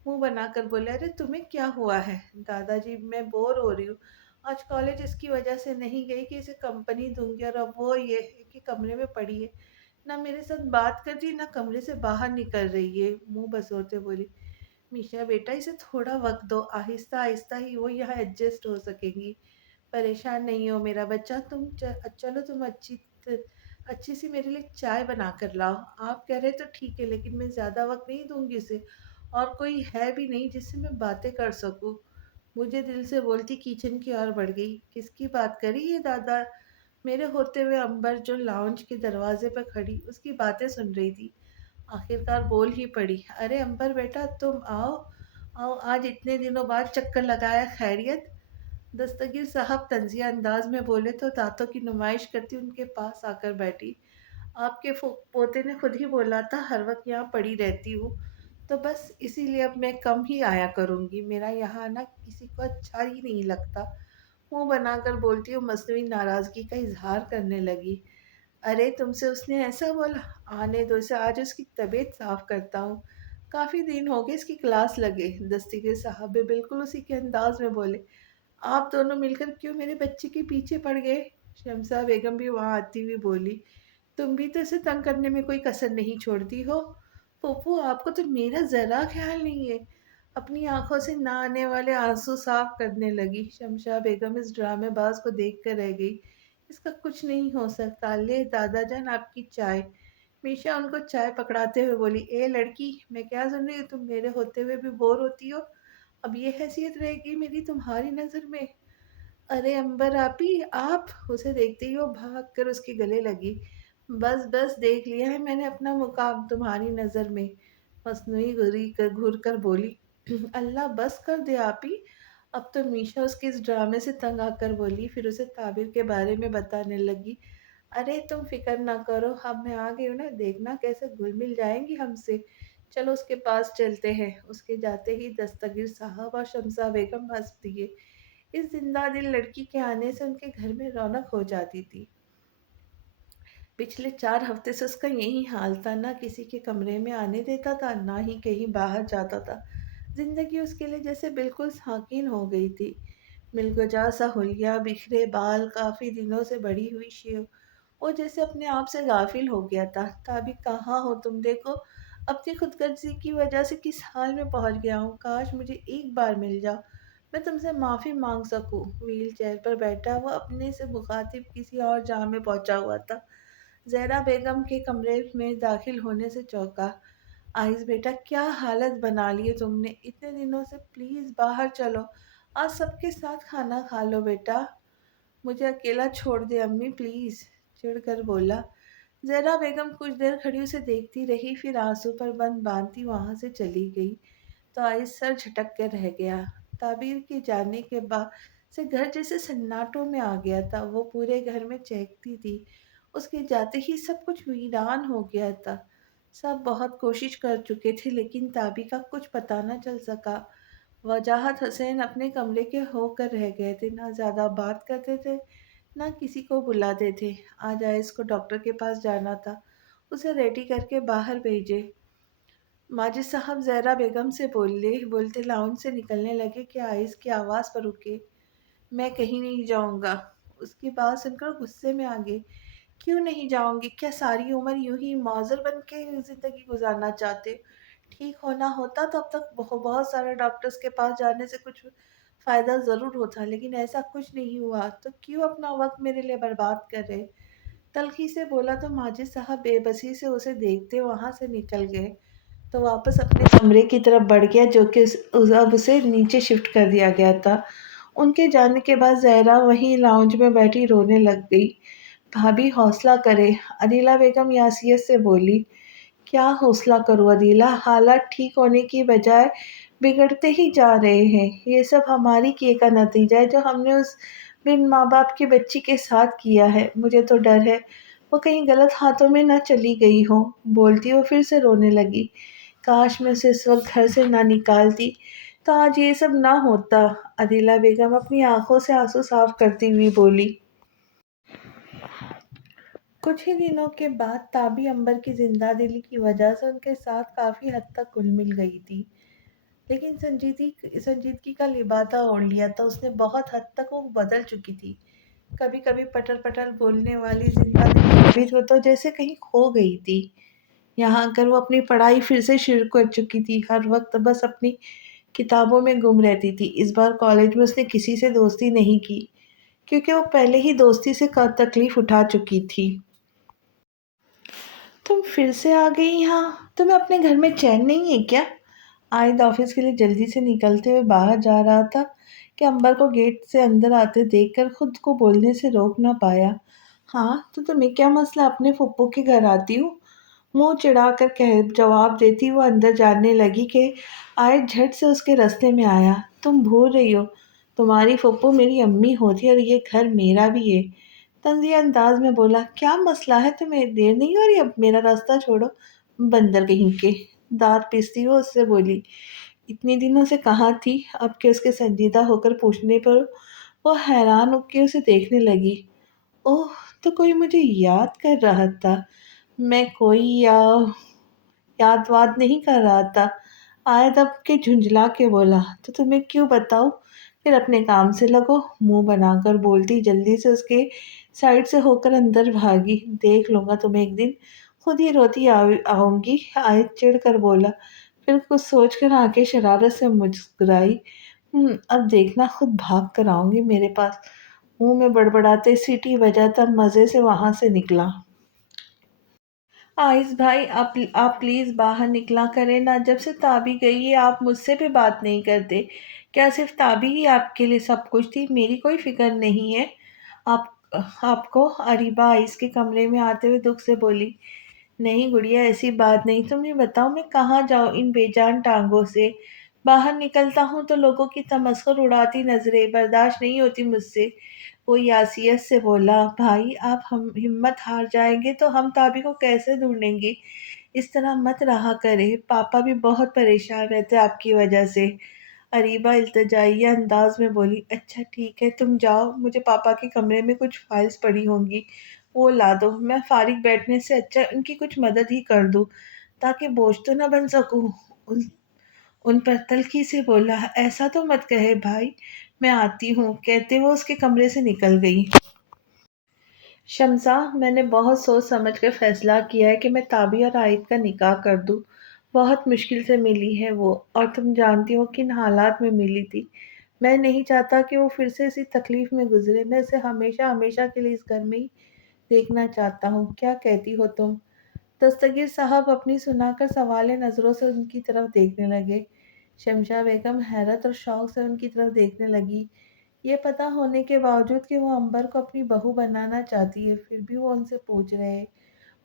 मुंह बनाकर बोले, अरे तुम्हें क्या हुआ है? दादाजी मैं बोर हो रही हूँ। आज कॉलेज इसकी वजह से नहीं गई कि इसे कंपनी दूंगी, और अब वो ये है कि कमरे में पड़ी है, ना मेरे साथ बात करती ना कमरे से बाहर निकल रही है। मुंह बसोरते बोली, मीशा बेटा इसे थोड़ा वक्त दो, आहिस्ता आहिस्ता ही वो यहाँ एडजस्ट हो सकेंगी। परेशान नहीं हो मेरा बच्चा, चलो तुम अच्छी सी मेरे लिए चाय बना कर लाओ। आप कह रहे तो ठीक है, लेकिन मैं ज़्यादा वक्त नहीं दूंगी उसे, और कोई है भी नहीं जिससे मैं बातें कर सकूं। मुझे दिल से बोलती किचन की ओर बढ़ गई। किसकी बात करी ये दादा? मेरे होते हुए अंबर जो लाउंज के दरवाजे पर खड़ी उसकी बातें सुन रही थी, आखिरकार बोल ही पड़ी, अरे अंबर बेटा तुम आओ। आओ, आज इतने दिनों बाद चक्कर लगाया, खैरियत? दस्तगीर साहब तंजिया अंदाज में बोले तो दांतों की नुमाइश करती उनके पास आकर बैठी। आपके पोते ने खुद ही बोला था हर वक्त यहाँ पड़ी रहती हूँ, तो बस इसीलिए अब मैं कम ही आया करूँगी। मेरा यहाँ आना किसी को अच्छा ही नहीं लगता। मुंह बनाकर बोलती हूँ, मसनूई नाराज़गी का इजहार करने लगी। अरे तुमसे उसने ऐसा बोला? आने दो इसे, आज उसकी तबीयत साफ करता हूँ। काफ़ी दिन हो गए इसकी क्लास लगे। दस्तगीर साहब भी बिल्कुल उसी के अंदाज में बोले, आप दोनों मिलकर क्यों मेरे बच्चे के पीछे पड़ गए? शमसा बेगम भी वहां आती हुई बोली, तुम भी तो इसे तंग करने में कोई कसर नहीं छोड़ती हो। फूफू आपको तो मेरा जरा ख्याल नहीं है। अपनी आंखों से ना आने वाले आंसू साफ करने लगी। शमशा बेगम इस ड्रामेबाज को देख कर रह गई। इसका कुछ नहीं हो सकता। ले दादा जान आपकी चाय। मीशा उनको चाय पकड़ाते हुए बोली, ए लड़की, मैं क्या सुन रही हूँ? तुम मेरे होते हुए भी बोर होती हो? अब ये हैसियत रहेगी मेरी तुम्हारी नज़र में? ارے امبر آپی آپ! اسے دیکھتے ہی وہ بھاگ کر اس کے گلے لگی۔ بس بس دیکھ لیا ہے میں نے اپنا مقام تمہاری نظر میں، مصنوعی گھر کر بولی۔ اللہ بس کر دے آپی! اب تو میشا اس کے اس ڈرامے سے تنگ آ کر بولی، پھر اسے تعبیر کے بارے میں بتانے لگی۔ ارے تم فکر نہ کرو، اب میں آ گئی ہوں نا، دیکھنا کیسے گھل مل جائیں گی ہم سے۔ چلو اس کے پاس چلتے ہیں۔ اس کے جاتے ہی دستگیر صاحب اور شمسہ بیگم ہنس دیے۔ اس زندہ دل لڑکی کے آنے سے ان کے گھر میں رونق ہو جاتی تھی۔ پچھلے 4 ہفتے سے اس کا یہی حال تھا، نہ کسی کے کمرے میں آنے دیتا تھا، نہ ہی کہیں باہر جاتا تھا۔ زندگی اس کے لیے جیسے بالکل ساکن ہو گئی تھی۔ ملگجا سا حلیہ، بکھرے بال، کافی دنوں سے بڑھی ہوئی شیو، وہ جیسے اپنے آپ سے غافل ہو گیا تھا۔ تابی کہاں ہو تم؟ دیکھو اپنی خود غرضی کی وجہ سے کس حال میں پہنچ گیا ہوں۔ کاش مجھے ایک بار مل جاؤ، میں تم سے معافی مانگ سکوں۔ ویل چیئر پر بیٹھا وہ اپنے سے مخاطب کسی اور جہاں میں پہنچا ہوا تھا۔ زہرا بیگم کے کمرے میں داخل ہونے سے چونکا۔ آئز بیٹا، کیا حالت بنا لی ہے تم نے اتنے دنوں سے؟ پلیز باہر چلو، آج سب کے ساتھ کھانا کھا لو بیٹا۔ مجھے اکیلا چھوڑ دے امی پلیز، چڑھ کر بولا۔ زہرا بیگم کچھ دیر کھڑی اسے دیکھتی رہی، پھر آنسو پر بند باندھتی وہاں سے چلی گئی۔ تو آئز سر جھٹک کے رہ گیا۔ تعبیر کے جانے کے بعد سے گھر جیسے سناٹوں میں آ گیا تھا۔ وہ پورے گھر میں چہکتی تھی، اس کے جاتے ہی سب کچھ ویران ہو گیا تھا۔ سب بہت کوشش کر چکے تھے لیکن تابی کا کچھ پتہ نہ چل سکا۔ وجاہت حسین اپنے کمرے کے ہو کر رہ گئے تھے، نہ زیادہ بات کرتے تھے نہ کسی کو بلاتے تھے۔ آج آئس کو ڈاکٹر کے پاس جانا تھا، اسے ریڈی کر کے باہر بھیجے۔ ماجد صاحب زہرا بیگم سے بولتے لاؤنج سے نکلنے لگے کہ آئس کی آواز پر رکے۔ میں کہیں نہیں جاؤں گا۔ اس کی بات سن کر غصے میں آ گئے۔ کیوں نہیں جاؤں گی؟ کیا ساری عمر یوں ہی معذر بن کے زندگی گزارنا چاہتے ہو؟ ٹھیک ہونا ہوتا تو اب تک بہت سارے ڈاکٹرز کے پاس جانے سے کچھ فائدہ ضرور ہوتا، لیکن ایسا کچھ نہیں ہوا، تو کیوں اپنا وقت میرے لیے برباد کر رہے؟ تلخی سے بولا تو ماجد صاحب بے بسی سے اسے دیکھتے وہاں سے نکل گئے، تو واپس اپنے کمرے کی طرف بڑھ گیا جو کہ اب اسے نیچے شفٹ کر دیا گیا تھا۔ ان کے جانے کے بعد زہرا وہیں لاؤنج میں بیٹھی رونے لگ گئی۔ بھابھی حوصلہ کرے، عدیلہ بیگم یاسیت سے بولی۔ کیا حوصلہ کروں عدیلہ؟ حالات ٹھیک ہونے کی بجائے بگڑتے ہی جا رہے ہیں۔ یہ سب ہماری کیے کا نتیجہ ہے جو ہم نے اس بن ماں باپ کی بچی کے ساتھ کیا ہے۔ مجھے تو ڈر ہے وہ کہیں غلط ہاتھوں میں نہ چلی گئی ہو۔ بولتی وہ پھر سے رونے لگی۔ کاش میں اسے اس وقت گھر سے نہ نکالتی تو آج یہ سب نہ ہوتا۔ عدیلہ بیگم اپنی آنکھوں سے آنسو صاف کرتی ہوئی بولی۔ کچھ ہی دنوں کے بعد تابی امبر کی زندہ دلی کی وجہ سے ان کے ساتھ کافی حد تک گھل مل گئی تھی، لیکن سنجیدگی کا لبادہ اوڑھ لیا تھا اس نے۔ بہت حد تک وہ بدل چکی تھی۔ کبھی کبھی پٹر پٹر بولنے والی زندہ دلی کبھی تو جیسے کہیں کھو گئی تھی۔ یہاں اگر وہ اپنی پڑھائی پھر سے شروع کر چکی تھی، ہر وقت بس اپنی کتابوں میں گم رہتی تھی۔ اس بار کالج میں اس نے کسی سے دوستی نہیں کی کیونکہ وہ پہلے ہی دوستی سے تکلیف اٹھا چکی تھی۔ تم پھر سے آ گئی یہاں؟ تمہیں اپنے گھر میں چین نہیں ہے کیا؟ عائد آفس کے لیے جلدی سے نکلتے ہوئے باہر جا رہا تھا کہ امبر کو گیٹ سے اندر آتے دیکھ کر خود کو بولنے سے روک نہ پایا۔ ہاں تو تمہیں کیا مسئلہ؟ اپنے پھپھو کے گھر آتی ہوں، منہ چڑھا کر جواب دیتی وہ اندر جانے لگی کہ عائد جھٹ سے اس کے راستے میں آیا۔ تم بھول رہی ہو، تمہاری پھپھو میری امی ہوتی اور یہ گھر میرا بھی ہے، طنزیہ انداز میں بولا۔ کیا مسئلہ ہے تمہیں؟ دیر نہیں ہو رہی؟ اب میرا راستہ چھوڑو، بندر کہیں کے، دانت پیستی وہ اس سے بولی۔ اتنی دنوں سے کہاں تھی؟ اب کہ اس کے سنجیدہ ہو کر پوچھنے پر وہ حیران ہو کے اسے دیکھنے لگی۔ اوہ، تو کوئی مجھے یاد کر رہا تھا؟ میں کوئی یاد واد نہیں کر رہا تھا، عائد اب کے جھنجھلا کے بولا۔ تو تمہیں کیوں بتاؤں؟ پھر اپنے کام سے لگو، منہ بنا کر بولتی جلدی سے اس کے سائڈ سے ہو کر اندر بھاگی۔ دیکھ لوں گا تمہیں ایک دن، خود ہی روتی آؤں گی، عائد چڑھ کر بولا، پھر کچھ سوچ کر آنکھیں شرارت سے مسکرائی۔ اب دیکھنا خود بھاگ کر آؤں گی میرے پاس۔ منہ میں بڑبڑاتے سیٹی بجا تب مزے سے وہاں سے نکلا۔ आइस भाई, आप प्लीज बाहर निकला करें ना। जब से ताबी गई है आप मुझसे भी बात नहीं करते। क्या सिर्फ ताबी ही आपके लिए सब कुछ थी? मेरी कोई फिक्र नहीं है। आप आपको? अरीबा आइस के कमरे में आते हुए दुख से बोली। नहीं गुड़िया, ऐसी बात नहीं। तुम ये बताओ मैं कहाँ जाऊँ इन बेजान टांगों से? बाहर निकलता हूँ तो लोगों की तमस्कुर उड़ाती नजरें बर्दाश्त नहीं होती मुझसे। वो यासियत से बोला, भाई आप हम हिम्मत हार जाएंगे तो हम ताबी को कैसे ढूंढेंगे? इस तरह मत रहा करे, पापा भी बहुत परेशान रहते हैं आपकी वजह से। अरीबा इल्तिजाइया अंदाज में बोली, अच्छा ठीक है तुम जाओ, मुझे पापा के कमरे में कुछ फाइल्स पड़ी होंगी, वो ला दो। मैं फारिग बैठने से अच्छा उनकी कुछ मदद ही कर दूं, ताकि बोझ तो ना बन सकूं। उन, उन पर तल्खी से बोला, ऐसा तो मत कहे भाई, मैं आती हूँ, कहते वो उसके कमरे से निकल गई। शम्सा, मैंने बहुत सोच समझ कर फैसला किया है कि मैं ताबी और आयद का निकाह कर दूं। बहुत मुश्किल से मिली है वो, और तुम जानती हो किन हालात में मिली थी। मैं नहीं चाहता कि वो फिर से इसी तकलीफ में गुजरे। मैं इसे हमेशा हमेशा के लिए इस घर में ही देखना चाहता हूँ। क्या कहती हो तुम? दस्तगीर साहब अपनी सुनाकर सवाले नज़रों से उनकी तरफ देखने लगे। शमशा बेगम हैरत और शौक से उनकी तरफ देखने लगी। ये पता होने के बावजूद कि वो अंबर को अपनी बहू बनाना चाहती है, फिर भी वो उनसे पूछ रहे हैं।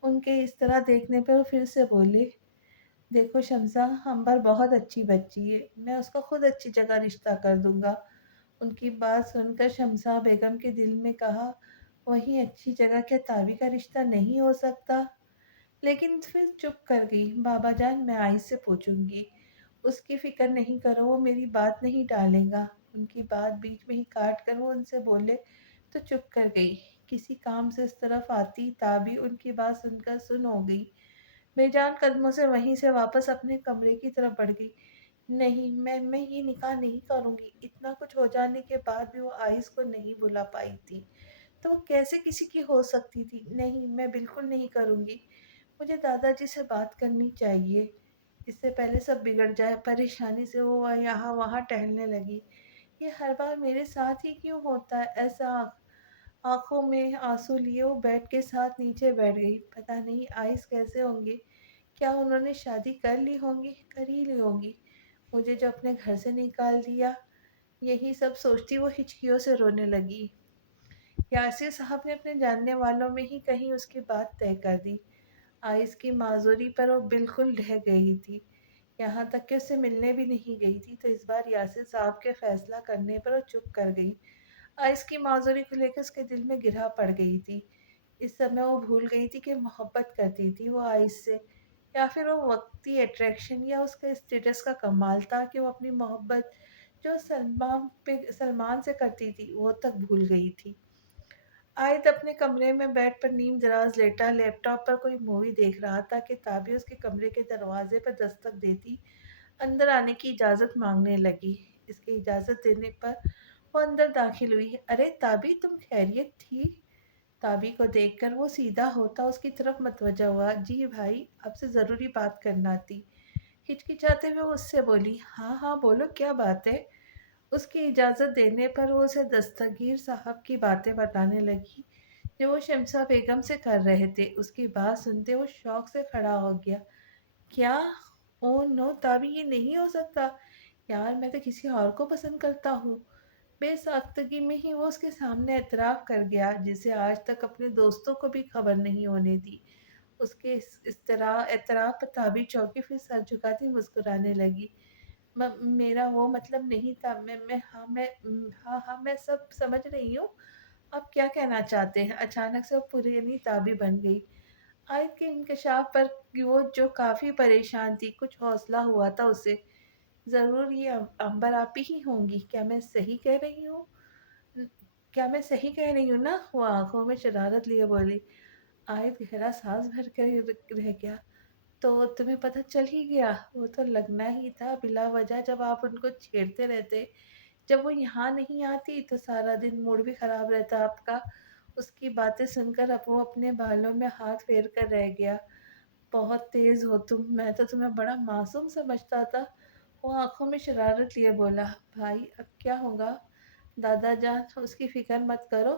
उनके इस तरह देखने पर वो फिर से बोले, देखो शमसा, अंबर बहुत अच्छी बच्ची है, मैं उसको खुद अच्छी जगह रिश्ता कर दूंगा। उनकी बात सुनकर शमसा बेगम के दिल में कहा, वही अच्छी जगह क्या ताबी का रिश्ता नहीं हो सकता? लेकिन फिर चुप कर गई। बाबा जान, मैं आई से पूछूंगी, उसकी फिक्र नहीं करो, वो मेरी बात नहीं टालेगा। उनकी बात बीच में ही काट कर वो उनसे बोले तो चुप कर गई। किसी काम से इस तरफ आती ताबी उनकी बात सुनकर सुन हो गई। बेजान कदमों से वहीं से वापस अपने कमरे की तरफ बढ़ गई। नहीं, मैं ये निकाह नहीं करूंगी। इतना कुछ हो जाने के बाद भी वो आइस को नहीं बुला पाई थी, तो वो कैसे किसी की हो सकती थी? नहीं, मैं बिल्कुल नहीं करूंगी। मुझे दादाजी से बात करनी चाहिए, इससे पहले सब बिगड़ जाए। परेशानी से वो यहाँ वहाँ टहलने लगी। ये हर बार मेरे साथ ही क्यों होता है ऐसा? आंखों में आंसू लिए वो बेड के साथ नीचे बैठ गई। पता नहीं आइस कैसे होंगे। क्या उन्होंने शादी कर ली होंगी? कर ही ली होंगी। मुझे जो अपने घर से निकाल दिया, यही सब सोचती वो हिचकियों से रोने लगी। यासिर साहब ने अपने जानने वालों में ही कहीं उसकी बात तय कर दी। आइस की माजूरी पर वो बिल्कुल ढह गई थी। यहाँ तक कि उससे मिलने भी नहीं गई थी, तो इस बार यासिर साहब के फैसला करने पर वो चुप कर गई। आइस की माजूरी को लेकर उसके दिल में गिरा पड़ गई थी। इस समय वो भूल गई थी कि मोहब्बत करती थी वो आइस से, या फिर वो वक्ती अट्रैक्शन या उसका स्टेटस का कमाल था कि वो अपनी मोहब्बत जो सलमान से करती थी वो तक भूल गई थी। आयत अपने कमरे में बेड पर नीम दराज लेटा लैपटॉप पर कोई मूवी देख रहा था कि ताबी उसके कमरे के दरवाजे पर दस्तक देती अंदर आने की इजाज़त मांगने लगी। इसकी इजाज़त देने पर वो अंदर दाखिल हुई। अरे ताबी, तुम खैरियत थी? ताबी को देखकर वो सीधा होता उसकी तरफ मतवजा हुआ। जी भाई, आपसे ज़रूरी बात करना थी। हिचकिचाते हुए उससे बोली, हाँ हाँ बोलो, क्या बात है? उसकी इजाज़त देने पर वो उसे दस्तगीर साहब की बातें बताने लगी जो वो शमसा बेगम से कर रहे थे। उसकी बात सुनते वो शौक से खड़ा हो गया। क्या? ओ नो ताबी, ये नहीं हो सकता। यार, मैं तो किसी और को पसंद करता हूँ। बेसाख्तगी में ही वो उसके सामने एतराफ़ कर गया, जिसे आज तक अपने दोस्तों को भी खबर नहीं होने दी। उसके इस तरह एतराफ़ पर ताबी चौंकी, फिर सर झुकाती मुस्कुराने लगी। मेरा वो मतलब नहीं था। हाँ हाँ, मैं सब समझ रही हूँ। आप क्या कहना चाहते हैं? अचानक से वो पुरानी ताबी बन गई। आयत के इंकशाफ पर वो जो काफ़ी परेशान थी, कुछ हौसला हुआ था उसे। ज़रूर ये अंबर आप ही होंगी, क्या मैं सही कह रही हूँ? न- क्या मैं सही कह रही हूँ ना? वो आंखों में शरारत लिए बोली। आयत गहरा सांस भर कर रह गया। तो तुम्हें पता चल ही गया? वो तो लगना ही था, बिला वजह जब आप उनको छेड़ते रहते। जब वो यहाँ नहीं आती तो सारा दिन मूड भी खराब रहता आपका। उसकी बातें सुनकर अब वो अपने बालों में हाथ फेर कर रह गया। बहुत तेज हो तुम, मैं तो तुम्हें बड़ा मासूम समझता था। वो आंखों में शरारत लिए बोला। भाई अब क्या होगा? दादा जान, उसकी फिक्र मत करो,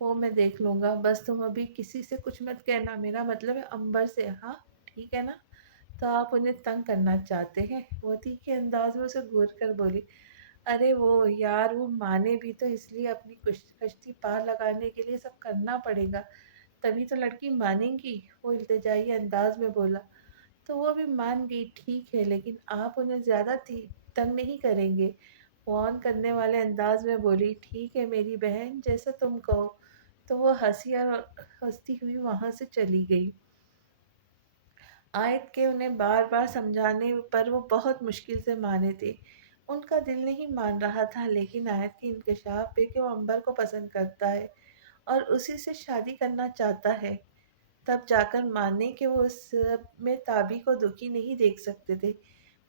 وہ میں دیکھ لوں گا، بس تم ابھی کسی سے کچھ مت کہنا، میرا مطلب ہے امبر سے، ہاں ٹھیک ہے نا؟ تو آپ انہیں تنگ کرنا چاہتے ہیں؟ وہ تیکھے انداز میں اسے گور کر بولی۔ ارے وہ یار، وہ مانے بھی تو اس لیے اپنی کشتی پار لگانے کے لیے سب کرنا پڑے گا، تبھی تو لڑکی مانیں گی، وہ التجائی انداز میں بولا۔ تو وہ بھی مان گئی، ٹھیک ہے لیکن آپ انہیں زیادہ تنگ نہیں کریں گے؟ وارن کرنے والے انداز میں بولی۔ ٹھیک ہے میری بہن، جیسا تم کہو۔ تو وہ ہنسی اور ہنستی ہوئی وہاں سے چلی گئی۔ آیت کے انہیں بار بار سمجھانے پر وہ بہت مشکل سے مانے تھے۔ ان کا دل نہیں مان رہا تھا، لیکن آیت کے انکشاف پہ کہ وہ امبر کو پسند کرتا ہے اور اسی سے شادی کرنا چاہتا ہے، تب جا کر مانے کہ وہ اس میں تابی کو دکھی نہیں دیکھ سکتے تھے۔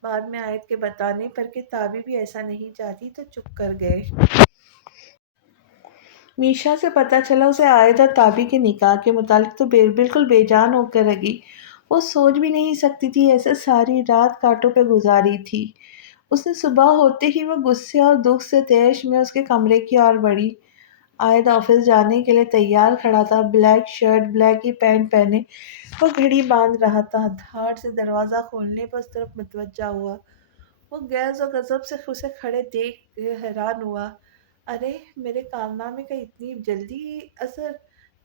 بعد میں آیت کے بتانے پر کہ تابی بھی ایسا نہیں چاہتی تو چپ کر گئے۔ میشا سے پتہ چلا اسے عائد اور تابی کے نکاح کے متعلق تو بالکل بے جان ہو کر رگی۔ وہ سوچ بھی نہیں سکتی تھی، ایسے ساری رات کانٹوں پہ گزاری تھی۔ اس نے صبح ہوتے ہی وہ غصے اور دکھ سے تیش میں اس کے کمرے کی اور بڑھی۔ عائد آفس جانے کے لیے تیار کھڑا تھا، بلیک شرٹ بلیک ہی پینٹ پہنے وہ گھڑی باندھ رہا تھا۔ دھاڑ سے دروازہ کھولنے پر اس طرف متوجہ ہوا۔ وہ غیظ و غضب سے اسے کھڑے دیکھ حیران ہوا۔ ارے میرے کارنامے کا اتنی جلدی اثر،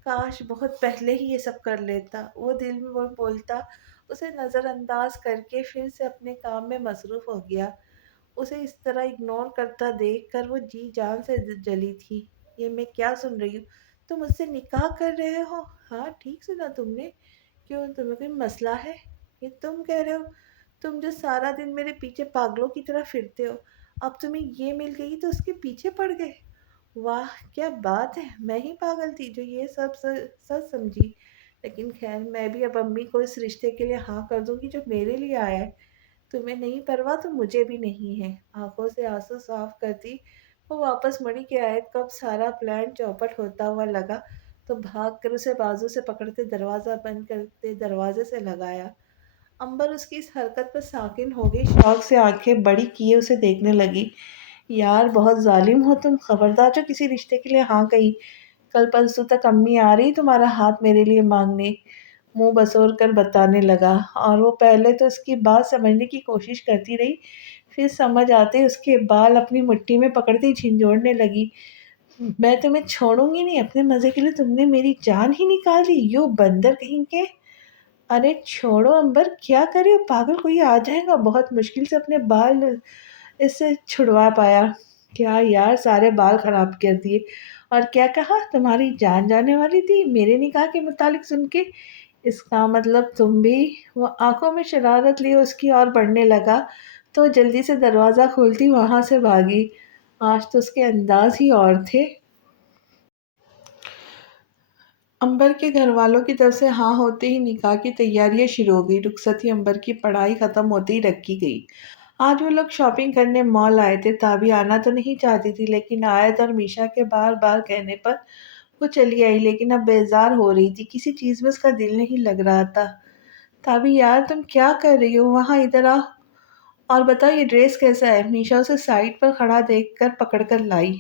کاش بہت پہلے ہی یہ سب کر لیتا، وہ دل میں وہ بولتا۔ اسے نظر انداز کر کے پھر سے اپنے کام میں مصروف ہو گیا۔ اسے اس طرح اگنور کرتا دیکھ کر وہ جی جان سے جلی تھی۔ یہ میں کیا سن رہی ہوں؟ تم مجھ سے نکاح کر رہے ہو؟ ہاں ٹھیک سنا تم نے۔ کیوں، تمہیں کوئی مسئلہ ہے؟ یہ تم کہہ رہے ہو؟ تم جو سارا دن میرے پیچھے پاگلوں کی طرح پھرتے ہو، اب تمہیں یہ مل گئی تو اس کے پیچھے پڑ گئے؟ واہ کیا بات ہے، میں ہی پاگل تھی جو یہ سب سچ سمجھی۔ لیکن خیر، میں بھی اب امی کو اس رشتے کے لیے ہاں کر دوں گی جو میرے لیے آیا ہے۔ تمہیں نہیں پرواہ تو مجھے بھی نہیں ہے۔ آنکھوں سے آنسو صاف کرتی وہ واپس مڑی کہ آیت کو اب سارا پلان چوپٹ ہوتا ہوا لگا تو بھاگ کر اسے بازو سے پکڑتے دروازہ بند کرتے دروازے سے لگایا۔ امبر اس کی اس حرکت پر ساکن ہو گئی، شوق سے آنکھیں بڑی کیے اسے دیکھنے لگی۔ یار بہت ظالم ہو تم، خبردار جو کسی رشتے کے لیے ہاں کہی، کل پرسوں تک امی آ رہی تمہارا ہاتھ میرے لیے مانگنے، منہ بسور کر بتانے لگا۔ اور وہ پہلے تو اس کی بات سمجھنے کی کوشش کرتی رہی، پھر سمجھ آتے اس کے بال اپنی مٹھی میں پکڑتی جھنجھوڑنے لگی۔ میں تمہیں چھوڑوں گی نہیں، اپنے مزے کے لیے تم نے میری جان ہی نکال دی، یو بندر کہیں کے۔ ارے چھوڑو امبر، کیا کرے پاگل، کوئی آ جائے گا۔ بہت مشکل سے اپنے بال اس سے چھڑوا پایا۔ کیا یار، سارے بال خراب کر دیے۔ اور کیا کہا، تمہاری جان جانے والی تھی میرے نکاح کے متعلق سن کے؟ اس کا مطلب تم بھی؟ وہ آنکھوں میں شرارت لیے اس کی اور بڑھنے لگا تو جلدی سے دروازہ کھولتی وہاں سے بھاگی۔ آج تو اس کے انداز ہی اور تھے۔ امبر کے گھر والوں کی طرف سے ہاں ہوتے ہی نکاح کی تیاریاں شروع ہو گئی۔ رخصتی امبر کی پڑھائی ختم ہوتے ہی رکھی گئی۔ آج وہ لوگ شاپنگ کرنے مال آئے تھے۔ تابی آنا تو نہیں چاہتی تھی، لیکن آیت اور میشا کے بار بار کہنے پر وہ چلی آئی، لیکن اب بیزار ہو رہی تھی، کسی چیز میں اس کا دل نہیں لگ رہا تھا۔ تابی یار تم کیا کر رہی ہو؟ وہاں ادھر آ اور بتاؤ یہ ڈریس کیسا ہے؟ میشا اسے سائڈ پر کھڑا دیکھ کر پکڑ کر لائی۔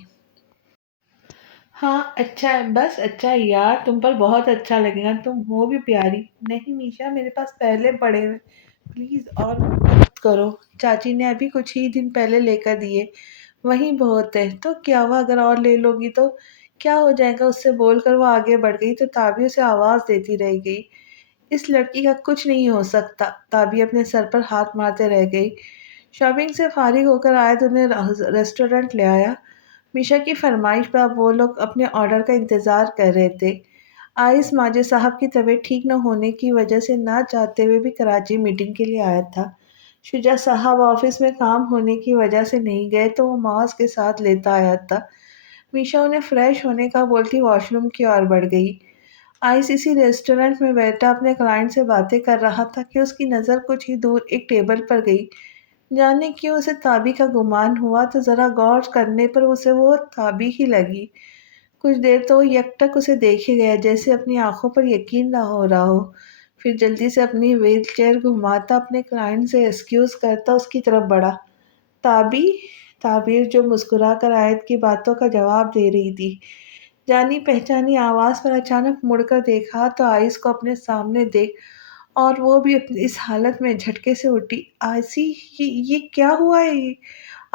ہاں اچھا ہے، بس اچھا ہے یار، تم پر بہت اچھا لگے گا، تم ہو بھی پیاری۔ نہیں میشا، میرے پاس پہلے پڑے ہوئے، پلیز اور مت کرو، چاچی نے ابھی کچھ ہی دن پہلے لے کر دیے، وہی بہت ہے۔ تو کیا ہوا، اگر اور لے لو گی تو کیا ہو جائے گا؟ اس سے بول کر وہ آگے بڑھ گئی تو تابی اسے آواز دیتی رہ گئی۔ اس لڑکی کا کچھ نہیں ہو سکتا۔ تابی اپنے سر پر ہاتھ مارتے رہ گئی۔ شاپنگ سے فارغ ہو کر آئے تو انہیں ریسٹورنٹ لے آیا۔ میشا کی فرمائش پر اب وہ لوگ اپنے آرڈر کا انتظار کر رہے تھے۔ آئس ماجد صاحب کی طبیعت ٹھیک نہ ہونے کی وجہ سے نہ چاہتے ہوئے بھی کراچی میٹنگ کے لیے آیا تھا۔ شجاع صاحب آفس میں کام ہونے کی وجہ سے نہیں گئے تو وہ معاذ کے ساتھ لیتا آیا تھا۔ میشا انہیں فریش ہونے کا بولتی واش روم کی اور بڑھ گئی۔ آئس اسی ریسٹورنٹ میں بیٹھا اپنے کلائنٹ سے باتیں کر رہا تھا کہ اس کی نظر کچھ ہی دور ایک ٹیبل پر گئی۔ جانے کیوں اسے تابی کا گمان ہوا تو ذرا غور کرنے پر اسے وہ تابی ہی لگی۔ کچھ دیر تو وہ یکٹک اسے دیکھے گیا، جیسے اپنی آنکھوں پر یقین نہ ہو رہا ہو، پھر جلدی سے اپنی ویل چیئر گھماتا اپنے کلائنٹ سے ایکسکیوز کرتا اس کی طرف بڑھا۔ تابی؟ تعبیر جو مسکرا کر آیت کی باتوں کا جواب دے رہی تھی۔ जानी पहचानी आवाज़ पर अचानक मुड़कर देखा तो आइस को अपने सामने देख और वो भी अपनी इस हालत में झटके से उठी। आइसी, ये क्या हुआ है?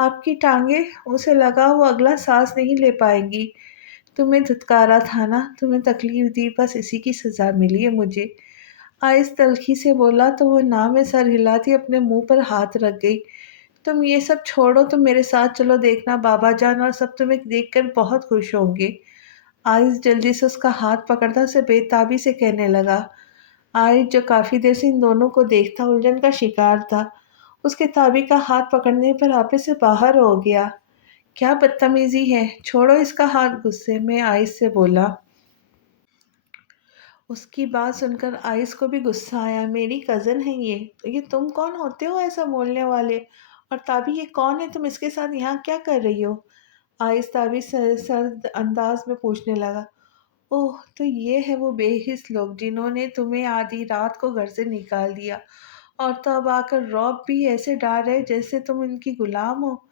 आपकी टांगे, उसे लगा वो अगला सांस नहीं ले पाएंगी। तुम्हें धुतकारा था ना, तुम्हें तकलीफ दी, बस इसी की सजा मिली है मुझे। आइस तल्खी से बोला तो वो ना में सर हिलाती अपने मुंह पर हाथ रख गई। तुम ये सब छोड़ो, तुम मेरे साथ चलो, देखना बाबा जान और सब तुम्हें देखकर बहुत खुश होंगे। आइस जल्दी से उसका हाथ पकड़ता उसे बेताबी से कहने लगा। आइस, जो काफी देर से इन दोनों को देखता उलझन का शिकार था, उसके ताबी का हाथ पकड़ने पर आपे से बाहर हो गया। क्या बदतमीजी है, छोड़ो इसका हाथ, गुस्से में आइस से बोला। उसकी बात सुनकर आइस को भी गुस्सा आया। मेरी कज़न है ये, तो ये तुम कौन होते हो ऐसा बोलने वाले? और ताबी, ये कौन है? तुम इसके साथ यहाँ क्या कर रही हो? आइस ताबी सर्द अंदाज में पूछने लगा। ओह, तो ये है वो बेहिस लोग जिन्होंने तुम्हें आधी रात को घर से निकाल दिया, और तो अब आकर रौब भी ऐसे डाल रहे जैसे तुम इनकी गुलाम हो।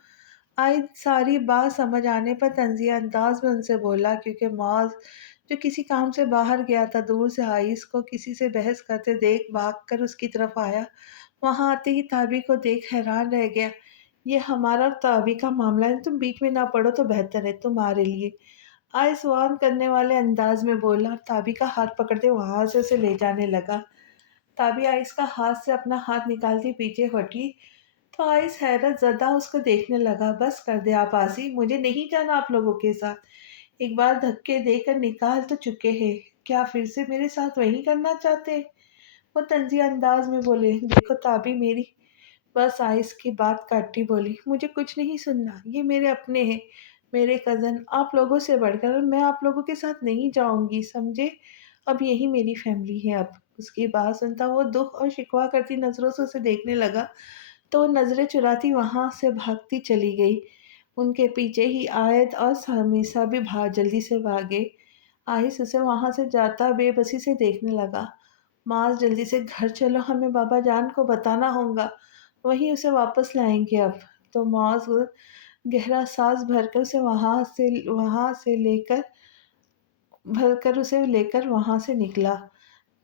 आई सारी बात समझ आने पर तंजिया अंदाज में उनसे बोला, क्योंकि मॉज, जो किसी काम से बाहर गया था, दूर से आइस को किसी से बहस करते देख भागकर उसकी तरफ आया। वहां आते ही ताबी को देख हैरान रह गया। ये हमारा और ताबी का मामला है, तुम बीच में ना पड़ो तो बेहतर है तुम्हारे लिए। आइस वार्न करने वाले अंदाज में बोला और ताबी का हाथ पकड़ते वहां से उसे ले जाने लगा। ताबी आइस का हाथ से अपना हाथ निकालती पीछे हटी तो आइस हैरत ज़दा उसको देखने लगा। बस कर दे आप आसी, मुझे नहीं जाना आप लोगों के साथ। एक बार धक्के देकर निकाल तो चुके हैं, क्या फिर से मेरे साथ वही करना चाहते? वो तंजी अंदाज में बोले। देखो ताबी मेरी, बस आइस की बात काटी बोली, मुझे कुछ नहीं सुनना, ये मेरे अपने हैं, मेरे कज़न, आप लोगों से बढ़कर, और मैं आप लोगों के साथ नहीं जाऊंगी, समझे? अब यही मेरी फैमिली है अब। उसकी बात सुनता वो दुख और शिकवा करती नज़रों से उसे देखने लगा तो वो नज़रें चुराती वहां से भागती चली गई। उनके पीछे ही आयत और हमीसा भी जल्दी से भागे। आहिस उसे वहां से जाता बेबसी से देखने लगा। माज, जल्दी से घर चलो, हमें बाबा जान को बताना होगा, वहीं उसे वापस लाएंगे अब। तो माज गहरा सांस भरकर उसे वहां से लेकर वहां से निकला।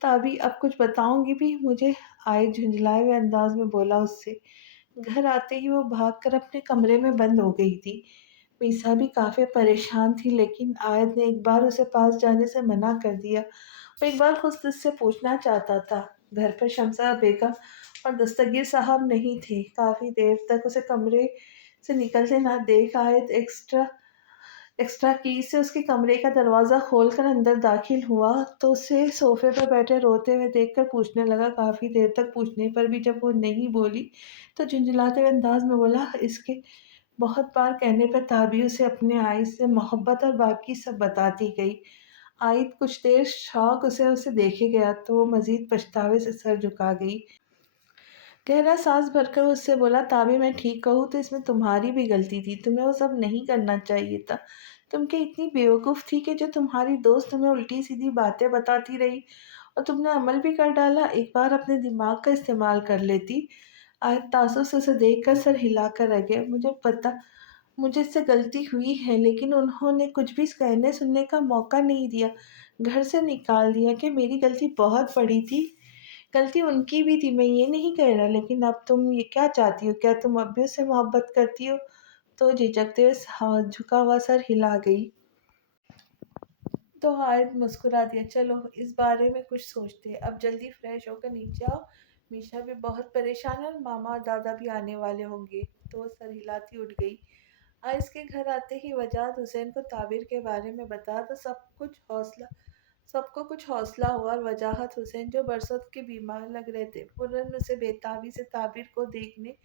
तभी अब कुछ बताऊंगी भी मुझे? आए झुंझलाए हुए अंदाज में बोला उससे। घर आते ही वो भागकर अपने कमरे में बंद हो गई थी। मीसा भी काफी परेशान थी, लेकिन आयत ने एक बार उसे पास जाने से मना कर दिया। वो एक बार खुद उससे पूछना चाहता था। घर पर शमसा बेगम और दस्तगीर साहब नहीं थे। काफी देर तक उसे कमरे से निकलते ना देख आयत एक्स्ट्रा एक्स्ट्रा की से उसके कमरे का दरवाज़ा खोलकर अंदर दाखिल हुआ तो उसे सोफे पर बैठे रोते हुए देखकर पूछने लगा। काफ़ी देर तक पूछने पर भी जब वो नहीं बोली तो झुंझलाते हुए अंदाज में बोला। इसके बहुत बार कहने पर ताबी उसे अपने आइस से मोहब्बत और बाकी सब बताती गई। आयत कुछ देर शौक उसे उसे देखे गया तो वो मजीद पछतावे से सर झुका गई। गहरा सांस भरकर उससे बोला, ताबी मैं ठीक कहूँ तो इसमें तुम्हारी भी गलती थी, तुम्हें वो सब नहीं करना चाहिए था। तुम क्या इतनी बेवकूफ़ थी कि जो तुम्हारी दोस्त तुम्हें उल्टी सीधी बातें बताती रही और तुमने अमल भी कर डाला? एक बार अपने दिमाग का इस्तेमाल कर लेती। आयत तासुब से उसे देखकर सर हिलाकर रह गया। मुझे पता, मुझे इससे गलती हुई है, लेकिन उन्होंने कुछ भी कहने सुनने का मौका नहीं दिया, घर से निकाल दिया। कि मेरी गलती बहुत बड़ी थी? गलती उनकी भी थी, मैं ये नहीं कह रहा, लेकिन अब तुम ये क्या चाहती हो? क्या तुम अब भी उससे मोहब्बत करती हो? तो झिझकते हुए झुका हुआ सर हिला गई। तो हायद मुस्कुरा दिया। चलो इस बारे में कुछ सोचते हैं, अब जल्दी फ्रेश होकर नीचे आओ, मीशा भी बहुत परेशान है और मामा और दादा भी आने वाले होंगे। तो वो सर हिलाती उठ गई। आयस के घर आते ही वजाहत हुसैन को ताबिर के बारे में बताया तो सबको कुछ हौसला हुआ और वजाहत हुसैन, जो बरसों के बीमार लग रहे थे, फौरन उसे बेताबी से ताबिर को देखने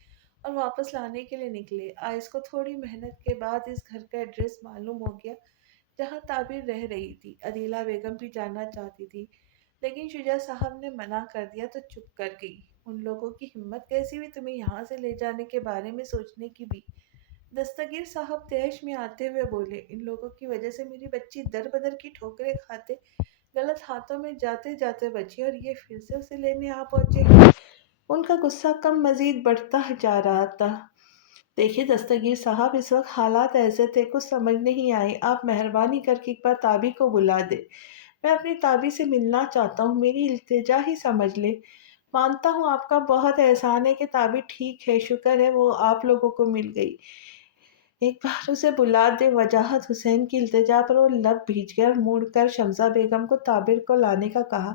और वापस लाने के लिए निकले। आयस को थोड़ी मेहनत के बाद इस घर का एड्रेस मालूम हो गया जहाँ ताबिर रह रही थी। अदीला बेगम भी जानना चाहती थी, लेकिन शुजा साहब ने मना कर दिया तो चुप कर गई। उन लोगों की हिम्मत कैसी हुई तुम्हें यहाँ से ले जाने के बारे में सोचने की भी? दस्तगीर साहब तैश में आते हुए बोले। इन लोगों की वजह से मेरी बच्ची दर बदर की ठोकरें खाते गलत हाथों में जाते जाते बची, और ये फिर से उसे लेने आ पहुंचे। उनका गुस्सा कम मजीद बढ़ता जा रहा था। देखिए दस्तगीर साहब, इस वक़्त हालात ऐसे थे, कुछ समझ नहीं आई। आप मेहरबानी करके एक बार ताबी को बुला दें। मैं अपनी ताबी से मिलना चाहता हूँ, मेरी इल्तिजा ही समझ लें। मानता हूँ आपका बहुत एहसान है कि ताबी ठीक है, शुक्र है वो आप लोगों को मिल गई। एक बार उसे बुला दे। वजाहत हुसैन की इल्तिजा पर वो लब भींच गया और मुड़कर शमसा बेगम को ताबिर को लाने का कहा।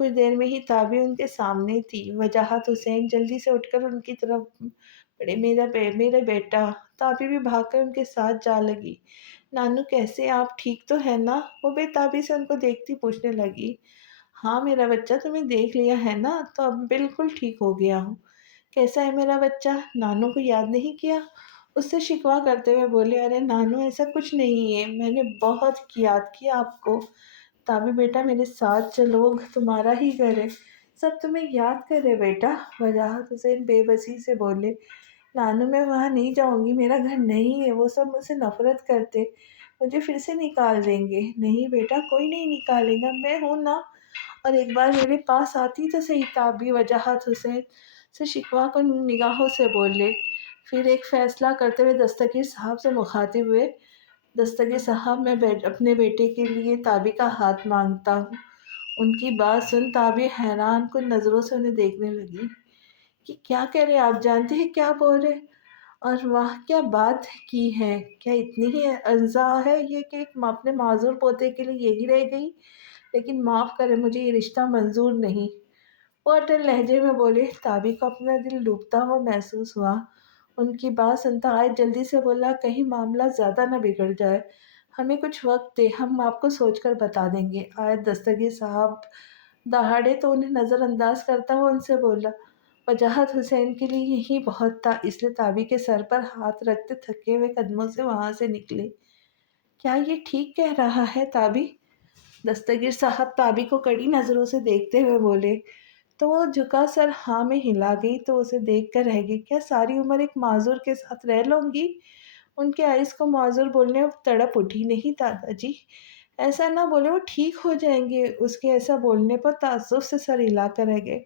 कुछ देर में ही ताबी उनके सामने थी। वजाहत हुसैन जल्दी से उठकर उनकी तरफ बढ़े। मेरा बेटा। ताबी भी भागकर उनके साथ जा लगी। नानू कैसे, आप ठीक तो है ना? वो बेताबी से उनको देखती पूछने लगी। हाँ मेरा बच्चा, तुम्हें देख लिया है ना, तो अब बिल्कुल ठीक हो गया हूँ। कैसा है मेरा बच्चा? नानू को याद नहीं किया? उससे शिकवा करते हुए बोले, अरे नानू ऐसा कुछ नहीं है, मैंने बहुत याद किया आपको। ताबी बेटा मेरे साथ चलो, वो तुम्हारा ही घर है, सब तुम्हें याद कर रहे बेटा। वजाहत हुसैन बेबसी से बोले, नानू मैं वहाँ नहीं जाऊँगी, मेरा घर नहीं है, वो सब मुझसे नफरत करते, मुझे फिर से निकाल देंगे। नहीं बेटा, कोई नहीं निकालेगा, मैं हूँ ना। और एक बार मेरे पास आती तो सही। ताबी वजाहत हुसैन से शिकवा कर निगाहों से बोले। फिर एक फैसला करते हुए दस्तगीर साहब से मुखातिब हुए, दस्तगीर साहब मैं अपने बेटे के लिए ताबी का हाथ मांगता हूँ। उनकी बात सुन ताबी हैरान कुन नज़रों से उन्हें देखने लगी कि क्या कह रहे, आप जानते हैं क्या बोल रहे? और वाह क्या बात की है, क्या इतनी ही अर्जा है ये कि एक अपने माजूर पोते के लिए यही रह गई? लेकिन माफ़ करें, मुझे ये रिश्ता मंजूर नहीं। वो अटल लहजे में बोले। ताबी को अपना दिल डूबता हुआ महसूस हुआ। उनकी बात सुनता आयत जल्दी से बोला, कहीं मामला ज़्यादा न बिगड़ जाए, हमें कुछ वक्त दे, हम आपको सोचकर बता देंगे। आयत दस्तगीर साहब दहाड़े तो उन्हें नज़रअंदाज करता हुआ उनसे बोला। वजाहत हुसैन के लिए यही बहुत था, इसलिए ताबी के सर पर हाथ रखते थके हुए कदमों से वहाँ से निकले। क्या ये ठीक कह रहा है ताबी? दस्तगीर साहब ताबी को कड़ी नज़रों से देखते हुए बोले। तो वो झुका सर हाँ में हिला गई, तो उसे देख कर रह गई। क्या सारी उम्र एक माजूर के साथ रह लूंगी? उनके आइस को माजूर बोलने अब तड़प उठी। नहीं दादाजी, ऐसा ना बोले, वो ठीक हो जाएंगे। उसके ऐसा बोलने पर ताज्जुब से सर हिला कर रह गए।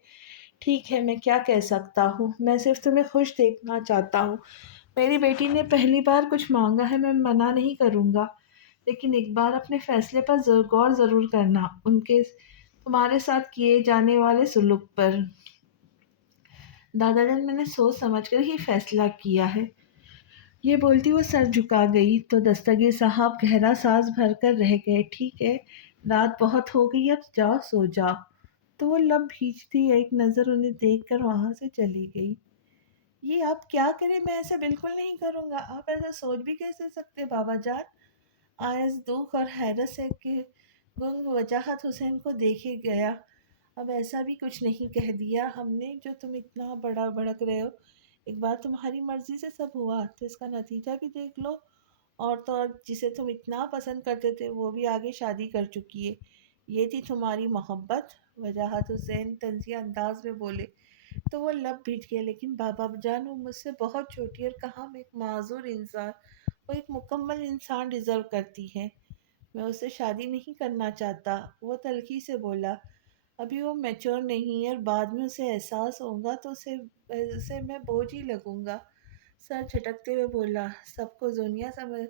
ठीक है, मैं क्या कह सकता हूँ, मैं सिर्फ तुम्हें खुश देखना चाहता हूँ। मेरी बेटी ने पहली बार कुछ मांगा है, मैं मना नहीं करूँगा, लेकिन एक बार अपने फैसले पर गौर ज़रूर करना, उनके तुम्हारे साथ किए जाने वाले सुलूक पर। दादाजान, मैंने सोच समझकर ही फैसला किया है। ये बोलती वो सर झुका गई, तो दस्तगीर साहब गहरा सांस भरकर रह गए। ठीक है, रात बहुत हो गई, अब जाओ सो जाओ। तो वो लब भींचती एक नज़र उन्हें देखकर वहां से चली गई। ये आप क्या करें, मैं ऐसा बिल्कुल नहीं करूँगा। आप ऐसा सोच भी कैसे सकते बाबा जान? आयस दुख और हैरत से कि गुंग वजाहत हुसैन को देखे गया। अब ऐसा भी कुछ नहीं कह दिया हमने जो तुम इतना बड़ा भड़क रहे हो। एक बार तुम्हारी मर्जी से सब हुआ तो इसका नतीजा भी देख लो। और तो और जिसे तुम इतना पसंद करते थे वो भी आगे शादी कर चुकी है। ये थी तुम्हारी मोहब्बत? वजाहत हुसैन तंजिया अंदाज में बोले। तो वो लब भीग गया। लेकिन बाबा जान, वो मुझसे बहुत छोटी और कहाँ मैं एक माजूर इंसान, वो एक मुकम्मल इंसान डिज़र्व करती है। मैं उससे शादी नहीं करना चाहता। वो तल्खी से बोला। अभी वो मैच्योर नहीं है और बाद में उसे एहसास होगा तो उसे मैं बोझ ही लगूंगा। सर झटकते हुए बोला, सबको जोनिया समझ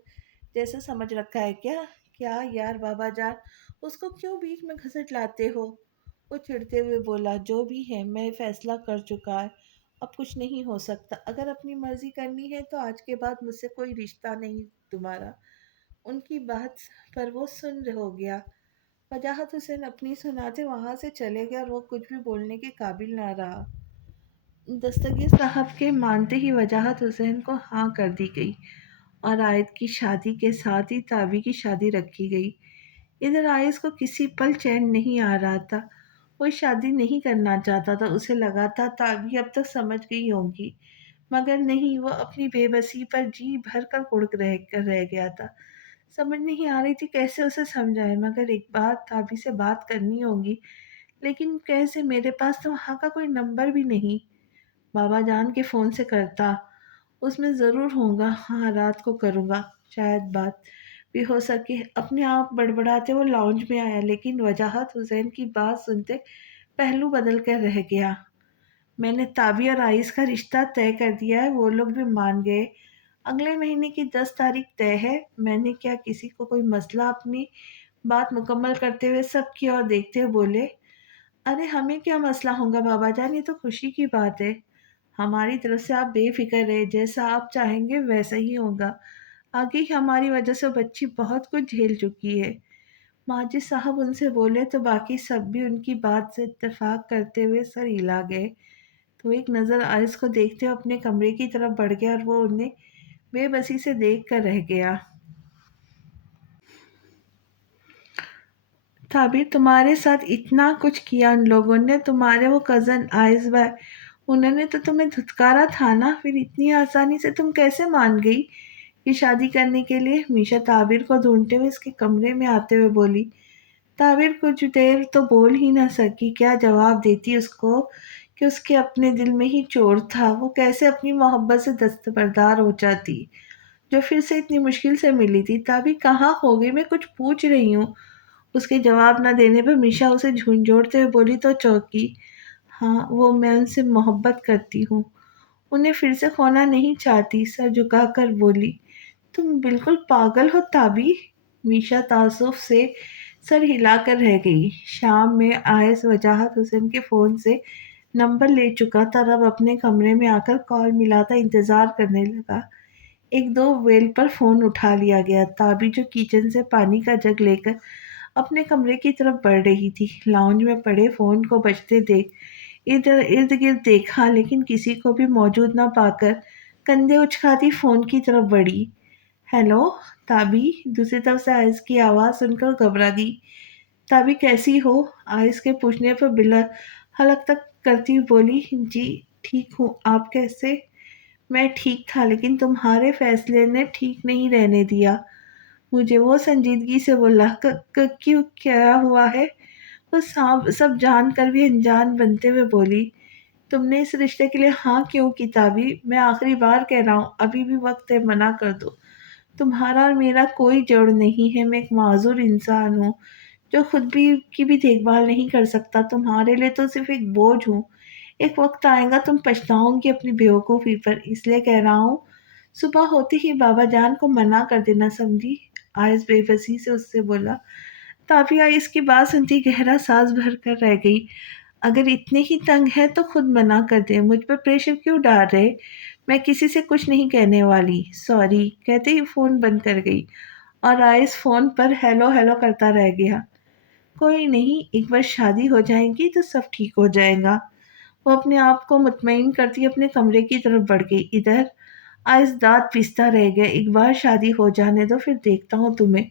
जैसा समझ रखा है क्या? क्या यार बाबा जान, उसको क्यों बीच में घसट लाते हो? वो चिढ़ते हुए बोला, जो भी है मैं फैसला कर चुका है, अब कुछ नहीं हो सकता। अगर अपनी मर्जी करनी है तो आज के बाद मुझसे कोई रिश्ता नहीं तुम्हारा। उनकी बात पर वो सुन हो गया। वजाहत हुसैन अपनी सुनाते वहां से चले गए और वो कुछ भी बोलने के काबिल ना रहा। दस्तगीर साहब के मानते ही वजाहत हुसैन को हाँ कर दी गई और आयत की शादी के साथ ही ताबी की शादी रखी गई। इधर आयस को किसी पल चैन नहीं आ रहा था। वो शादी नहीं करना चाहता था। उसे लगा था ताबी अब तक समझ गई होगी, मगर नहीं, वो अपनी बेबसी पर जी भर कर कुड़क रह गया था। समझ नहीं आ रही थी कैसे उसे समझाए, मगर एक बार ताबी से बात करनी होगी। लेकिन कैसे, मेरे पास तो वहाँ का कोई नंबर भी नहीं। बाबा जान के फ़ोन से करता, उसमें ज़रूर होगा। हाँ, रात को करूँगा, शायद बात भी हो सके। अपने आप बड़बड़ाते वो लाउंज में आया, लेकिन वजाहत हुसैन की बात सुनते पहलू बदल कर रह गया। میں نے تابی اور آئس کا رشتہ طے کر دیا ہے، وہ لوگ بھی مان گئے۔ اگلے مہینے کی 10 تاریخ طے ہے۔ میں نے کیا کسی کو کوئی مسئلہ؟ اپنی بات مکمل کرتے ہوئے سب کی اور دیکھتے ہوئے بولے، ارے ہمیں کیا مسئلہ ہوگا بابا جان، یہ تو خوشی کی بات ہے۔ ہماری طرف سے آپ بے فکر رہے، جیسا آپ چاہیں گے ویسا ہی ہوگا۔ آگے ہی ہماری وجہ سے بچی بہت کچھ جھیل چکی ہے۔ ماجد صاحب ان سے بولے تو باقی سب بھی ان کی بات سے اتفاق کرتے ہوئے سر ہلا گئے۔ تو ایک نظر آئس کو دیکھتے ہوئے اپنے کمرے کی طرف بڑھ گیا اور وہ انہیں بے بسی سے دیکھ کر رہ گیا۔ تعبیر، تمہارے ساتھ اتنا کچھ کیا ان لوگوں نے، تمہارے وہ کزن آئس بھائی، انہوں نے تو تمہیں دھتکارا تھا نا، پھر اتنی آسانی سے تم کیسے مان گئی یہ شادی کرنے کے لیے؟ میشا تعبیر کو ڈھونڈتے ہوئے اس کے کمرے میں آتے ہوئے بولی۔ تعبیر کچھ دیر تو بول ہی نہ سکی، کیا جواب دیتی اس کو کہ اس کے اپنے دل میں ہی چور تھا، وہ کیسے اپنی محبت سے دستبردار ہو جاتی جو پھر سے اتنی مشکل سے ملی تھی۔ تعبیر کہاں ہو گئی، میں کچھ پوچھ رہی ہوں۔ اس کے جواب نہ دینے پر میشا اسے جھنجھوڑتے ہوئے بولی تو چوکی، ہاں وہ میں ان سے محبت کرتی ہوں، انہیں پھر سے کھونا نہیں چاہتی، سر جھکا کر بولی۔ تم بالکل پاگل ہو تعبیر؟ میشا تعصب سے سر ہلا کر رہ گئی۔ شام میں آئس وجاہت حسین کے فون سے نمبر لے چکا تھا اور اب اپنے کمرے میں آ کر کال ملاتا انتظار کرنے لگا۔ ایک دو ویل پر فون اٹھا لیا گیا۔ تابی جو کچن سے پانی کا جگ لے کر اپنے کمرے کی طرف بڑھ رہی تھی، لاؤنج میں پڑے فون کو بجتے دیکھ ادھر ارد گرد دیکھا، لیکن کسی کو بھی موجود نہ پا کر کندھے اچکاتی فون کی طرف بڑھی۔ ہیلو تابی، دوسری طرف سے آئس کی آواز سن کر گھبرا گئی۔ تابی کیسی ہو؟ آئس کے پوچھنے پر بلا حلق تک کرتی ہوئی بولی، جی ٹھیک ہوں، آپ کیسے؟ میں ٹھیک تھا، لیکن تمہارے فیصلے نے ٹھیک نہیں رہنے دیا مجھے، وہ سنجیدگی سے بولا۔ کیوں، کیا ہوا ہے؟ وہ سب جان کر بھی انجان بنتے ہوئے بولی، تم نے اس رشتے کے لیے ہاں کیوں کی تابی؟ میں آخری بار کہہ رہا ہوں، ابھی بھی وقت ہے، منع کر دو۔ تمہارا اور میرا کوئی جوڑ نہیں ہے، میں ایک معذور انسان ہوں جو خود بھی کی بھی دیکھ بھال نہیں کر سکتا، تمہارے لیے تو صرف ایک بوجھ ہوں۔ ایک وقت آئے گا تم پچھتاؤ گی اپنی بیوقوفی پر، اس لیے کہہ رہا ہوں صبح ہوتے ہی بابا جان کو منع کر دینا، سمجھی؟ آئس بے بسی سے اس سے بولا۔ تابی آئس کی بات سنتی گہرا سانس بھر کر رہ گئی۔ اگر اتنے ہی تنگ ہے تو خود منع کر دے، مجھ پر پریشر کیوں ڈال رہے؟ میں کسی سے کچھ نہیں کہنے والی، سوری کہتے ہی فون بند کر گئی اور آئس فون پر ہیلو ہیلو کرتا رہ گیا۔ کوئی نہیں، ایک بار شادی ہو جائے گی تو سب ٹھیک ہو جائے گا، وہ اپنے آپ کو مطمئن کرتی اپنے کمرے کی طرف بڑھ گئی۔ ادھر آئس دانت پیستا رہ گیا، ایک بار شادی ہو جانے دو پھر دیکھتا ہوں تمہیں،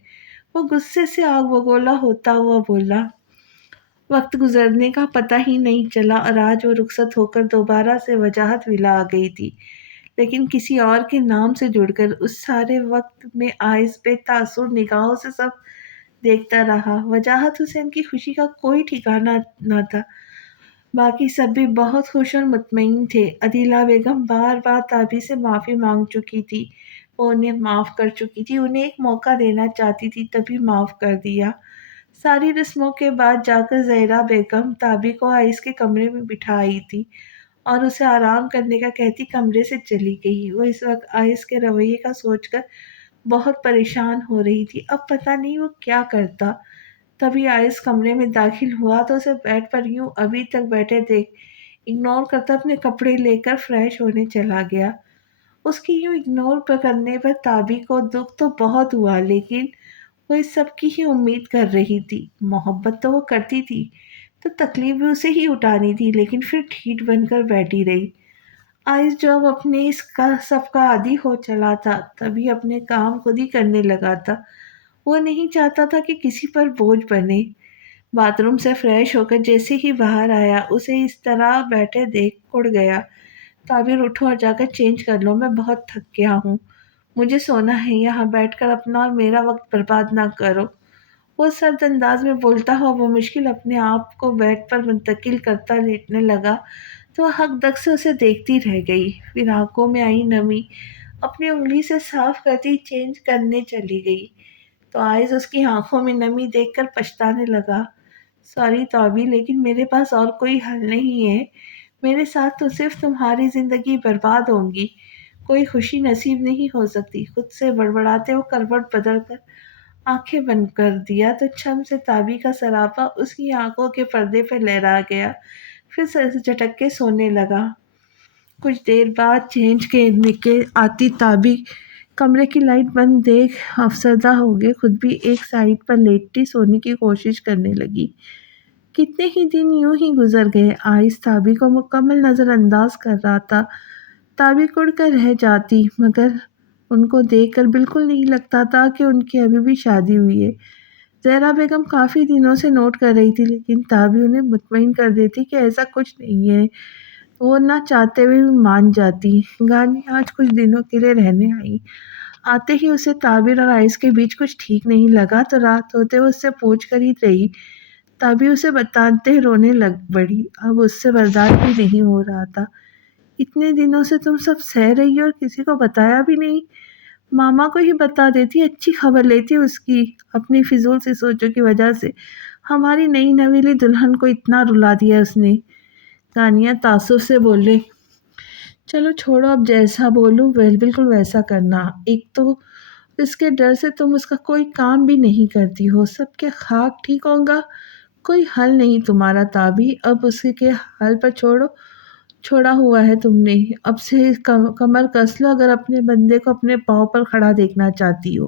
وہ غصے سے آگ بگولا ہوتا ہوا بولا۔ وقت گزرنے کا پتہ ہی نہیں چلا اور آج وہ رخصت ہو کر دوبارہ سے وجاہت ولا آ گئی تھی، لیکن کسی اور کے نام سے جڑ کر۔ اس سارے وقت میں آئس بے تاثر نگاہوں سے سب دیکھتا رہا۔ وجاہت حسین کی خوشی کا کوئی ٹھکانہ نہ تھا، باقی سب بھی بہت خوش اور مطمئن تھے۔ عدیلہ بیگم بار بار تابی سے معافی مانگ چکی تھی، وہ انہیں معاف کر چکی تھی، انہیں ایک موقع دینا چاہتی تھی، تبھی معاف کر دیا۔ ساری رسموں کے بعد جا کر زہرا بیگم تابی کو آئس کے کمرے میں بٹھائی تھی اور اسے آرام کرنے کا کہتی کمرے سے چلی گئی۔ وہ اس وقت آئس کے رویے کا سوچ کر بہت پریشان ہو رہی تھی، اب پتہ نہیں وہ کیا کرتا۔ تبھی آئس کمرے میں داخل ہوا تو اسے بیڈ پر یوں ابھی تک بیٹھے دیکھ اگنور کرتا اپنے کپڑے لے کر فریش ہونے چلا گیا۔ اس کی یوں اگنور کرنے پر تابی کو دکھ تو بہت ہوا، لیکن وہ اس سب کی ہی امید کر رہی تھی۔ محبت تو وہ کرتی تھی تو تکلیف بھی اسے ہی اٹھانی تھی، لیکن پھر ڈھیٹ بن کر بیٹھی رہی۔ آئس جو اب اپنے اس کا سب کا عادی ہو چلا تھا، تبھی اپنے کام خود ہی کرنے لگا تھا، وہ نہیں چاہتا تھا کہ کسی پر بوجھ بنے۔ باتھ روم سے فریش ہو کر جیسے ہی باہر آیا، اسے اس طرح بیٹھے دیکھ اڑ گیا۔ تعبیر، اٹھو اور جا کر چینج کر لو، میں بہت تھک گیا ہوں، مجھے سونا ہے، یہاں بیٹھ کر اپنا اور میرا وقت برباد نہ کرو۔ وہ سرد انداز میں بولتا ہوا بمشکل اپنے آپ کو بیڈ پر منتقل کرتا لیٹنے لگا تو وہ حق دق سے اسے دیکھتی رہ گئی، پھر آنکھوں میں آئی نمی اپنی انگلی سے صاف کرتی چینج کرنے چلی گئی تو آئس اس کی آنکھوں میں نمی دیکھ کر پچھتانے لگا۔ سوری توبی، لیکن میرے پاس اور کوئی حل نہیں ہے، میرے ساتھ تو صرف تمہاری زندگی برباد ہوگی، کوئی خوشی نصیب نہیں ہو سکتی۔ خود سے بڑبڑاتے وہ کروٹ بدل کر آنکھیں بند کر دیا تو چھم سے تابی کا سراپا اس کی آنکھوں کے پردے پہ لہرا گیا، پھر سر سے جھٹک کے سونے لگا۔ کچھ دیر بعد چینج کے آتی تابی کمرے کی لائٹ بند دیکھ افسردہ ہو گئے، خود بھی ایک سائڈ پر لیٹی سونے کی کوشش کرنے لگی۔ کتنے ہی دن یوں ہی گزر گئے، آئس تابی کو مکمل نظر انداز کر رہا تھا۔ تابی کڑ کر رہ جاتی، مگر ان کو دیکھ کر بالکل نہیں لگتا تھا کہ ان کی ابھی بھی شادی ہوئی ہے۔ زہرا بیگم کافی دنوں سے نوٹ کر رہی تھی، لیکن تابی انہیں مطمئن کر دیتی کہ ایسا کچھ نہیں ہے۔ وہ نہ چاہتے ہوئے بھی مان جاتی۔ گانی آج کچھ دنوں کے لیے رہنے آئی۔ آتے ہی اسے تابر اور آئس کے بیچ کچھ ٹھیک نہیں لگا تو رات ہوتے وہ اس سے پوچھ کر ہی رہی۔ تابی اسے بتاتے رونے لگ پڑی، اب اس سے برداشت بھی نہیں ہو رہا تھا۔ اتنے دنوں سے تم سب سہ رہی ہو اور کسی کو بتایا بھی نہیں۔ ماما کو ہی بتا دیتی، اچھی خبر لیتی اس کی۔ اپنی فضول سی سوچوں کی وجہ سے ہماری نئی نویلی دلہن کو اتنا رلا دیا اس نے۔ گانیہ تعصب سے بولے، چلو چھوڑو، اب جیسا بولوں بالکل ویسا کرنا۔ ایک تو اس کے ڈر سے تم اس کا کوئی کام بھی نہیں کرتی ہو، سب کے خاک ٹھیک ہوگا، کوئی حل نہیں تمہارا تابی۔ اب اس کے حل پر چھوڑا ہوا ہے تم نے، اب سے کمر کس لو اگر اپنے بندے کو اپنے پاؤں پر کھڑا دیکھنا چاہتی ہو،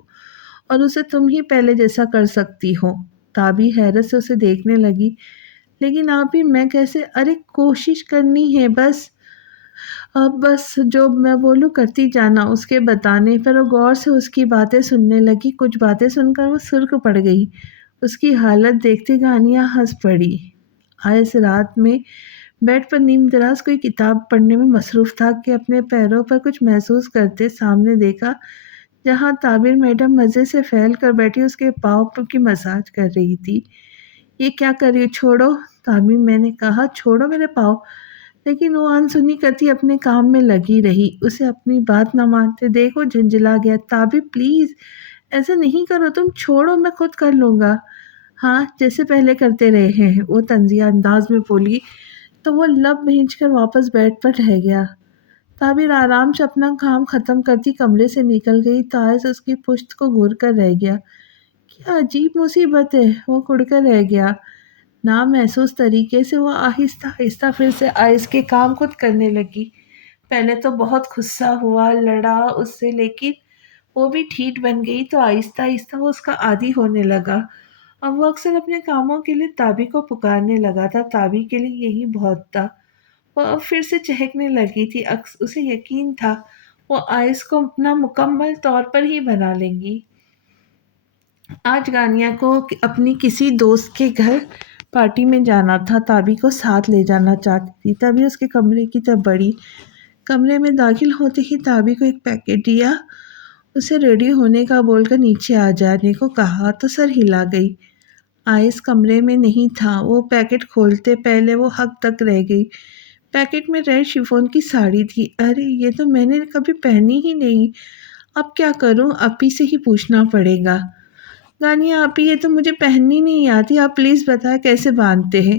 اور اسے تم ہی پہلے جیسا کر سکتی ہو۔ تابی حیرت سے اسے دیکھنے لگی، لیکن آپ ہی میں کیسے؟ ارے کوشش کرنی ہے بس، اب بس جو میں بولوں کرتی جانا۔ اس کے بتانے پر وہ غور سے اس کی باتیں سننے لگی، کچھ باتیں سن کر وہ سرخ پڑ گئی۔ اس کی حالت دیکھتے گانیہ ہنس پڑی۔ آئس رات میں بیڈ پر نیم دراز کوئی کتاب پڑھنے میں مصروف تھا کہ اپنے پیروں پر کچھ محسوس کرتے سامنے دیکھا، جہاں تابر میڈم مزے سے پھیل کر بیٹھی اس کے پاؤں کی مساج کر رہی تھی۔ یہ کیا کر رہی ہو؟ چھوڑو تابی، میں نے کہا چھوڑو میرے پاؤں، لیکن وہ انسنی کرتی اپنے کام میں لگی رہی۔ اسے اپنی بات نہ مانتے دیکھ وہ جھنجھلا گیا۔ تابی پلیز ایسا نہیں کرو، تم چھوڑو، میں خود کر لوں گا۔ ہاں جیسے پہلے کرتے رہے ہیں، وہ طنزیہ انداز میں بولی تو وہ لب بھینچ کر واپس بیڈ پر رہ گیا۔ تابر آرام سے اپنا کام ختم کرتی کمرے سے نکل گئی تو آئس اس کی پشت کو گھور کر رہ گیا۔ کیا عجیب مصیبت ہے، وہ کڑ کر رہ گیا۔ نامحسوس طریقے سے وہ آہستہ آہستہ پھر سے آئس کے کام خود کرنے لگی۔ پہلے تو بہت غصہ ہوا، لڑا اس سے، لیکن وہ بھی ٹھیٹ بن گئی تو آہستہ آہستہ وہ اس کا عادی ہونے لگا۔ اب وہ اکثر اپنے کاموں کے لیے تابی کو پکارنے لگا تھا، تابی کے لیے یہی بہت تھا۔ وہ اب پھر سے چہکنے لگی تھی، اسے یقین تھا وہ آئس کو اپنا مکمل طور پر ہی بنا لیں گی۔ آج گانیہ کو اپنی کسی دوست کے گھر پارٹی میں جانا تھا، تابی کو ساتھ لے جانا چاہتی تھی۔ تبھی اس کے کمرے کی طرف بڑھی، کمرے میں داخل ہوتے ہی تابی کو ایک پیکٹ دیا، اسے ریڈی ہونے کا بول کر نیچے آ جانے کو کہا تو سر ہلا گئی۔ آئس کمرے میں نہیں تھا، وہ پیکٹ کھولتے پہلے وہ حق تک رہ گئی۔ پیکٹ میں ریڈ شفون کی ساڑی تھی۔ ارے یہ تو میں نے کبھی پہنی ہی نہیں، اب کیا کروں؟ اپی سے ہی پوچھنا پڑے گا۔ گانیہ آپی یہ تو مجھے پہننی نہیں آتی، آپ پلیز بتائیں کیسے باندھتے ہیں۔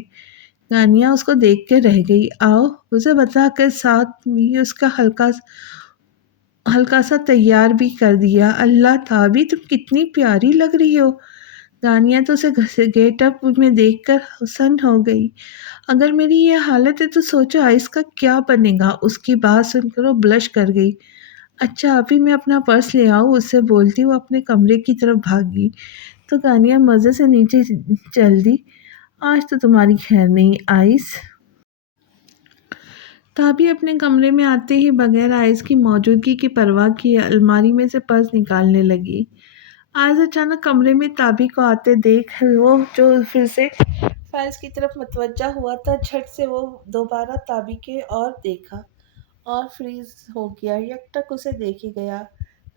گانیہ اس کو دیکھ کے رہ گئی۔ آؤ، اسے بتا کر ساتھ بھی اس کا ہلکا سا تیار بھی کر دیا۔ اللہ تابی تم کتنی پیاری لگ رہی ہو۔ گانیہ تو اسے گیٹ اپ میں دیکھ کر حسن ہو گئی۔ اگر میری یہ حالت ہے تو سوچو آئس کا کیا بنے گا۔ اس کی بات سن کر وہ بلش کر گئی۔ اچھا آپی میں اپنا پرس لے آؤں، اس سے بولتی وہ اپنے کمرے کی طرف بھاگی تو گانیہ مزے سے نیچے چل دی۔ آج تو تمہاری خیر نہیں آئس۔ تابی اپنے کمرے میں آتے ہی بغیر آئس کی موجودگی کی پرواہ کیے الماری میں سے پرس نکالنے لگی۔ آئس اچانک کمرے میں تابی کو آتے دیکھ وہ جو پھر سے فائلز کی طرف متوجہ ہوا تھا، جھٹ سے وہ دوبارہ تابی کے اور دیکھا اور فریز ہو گیا۔ یکٹک اسے دیکھے گیا،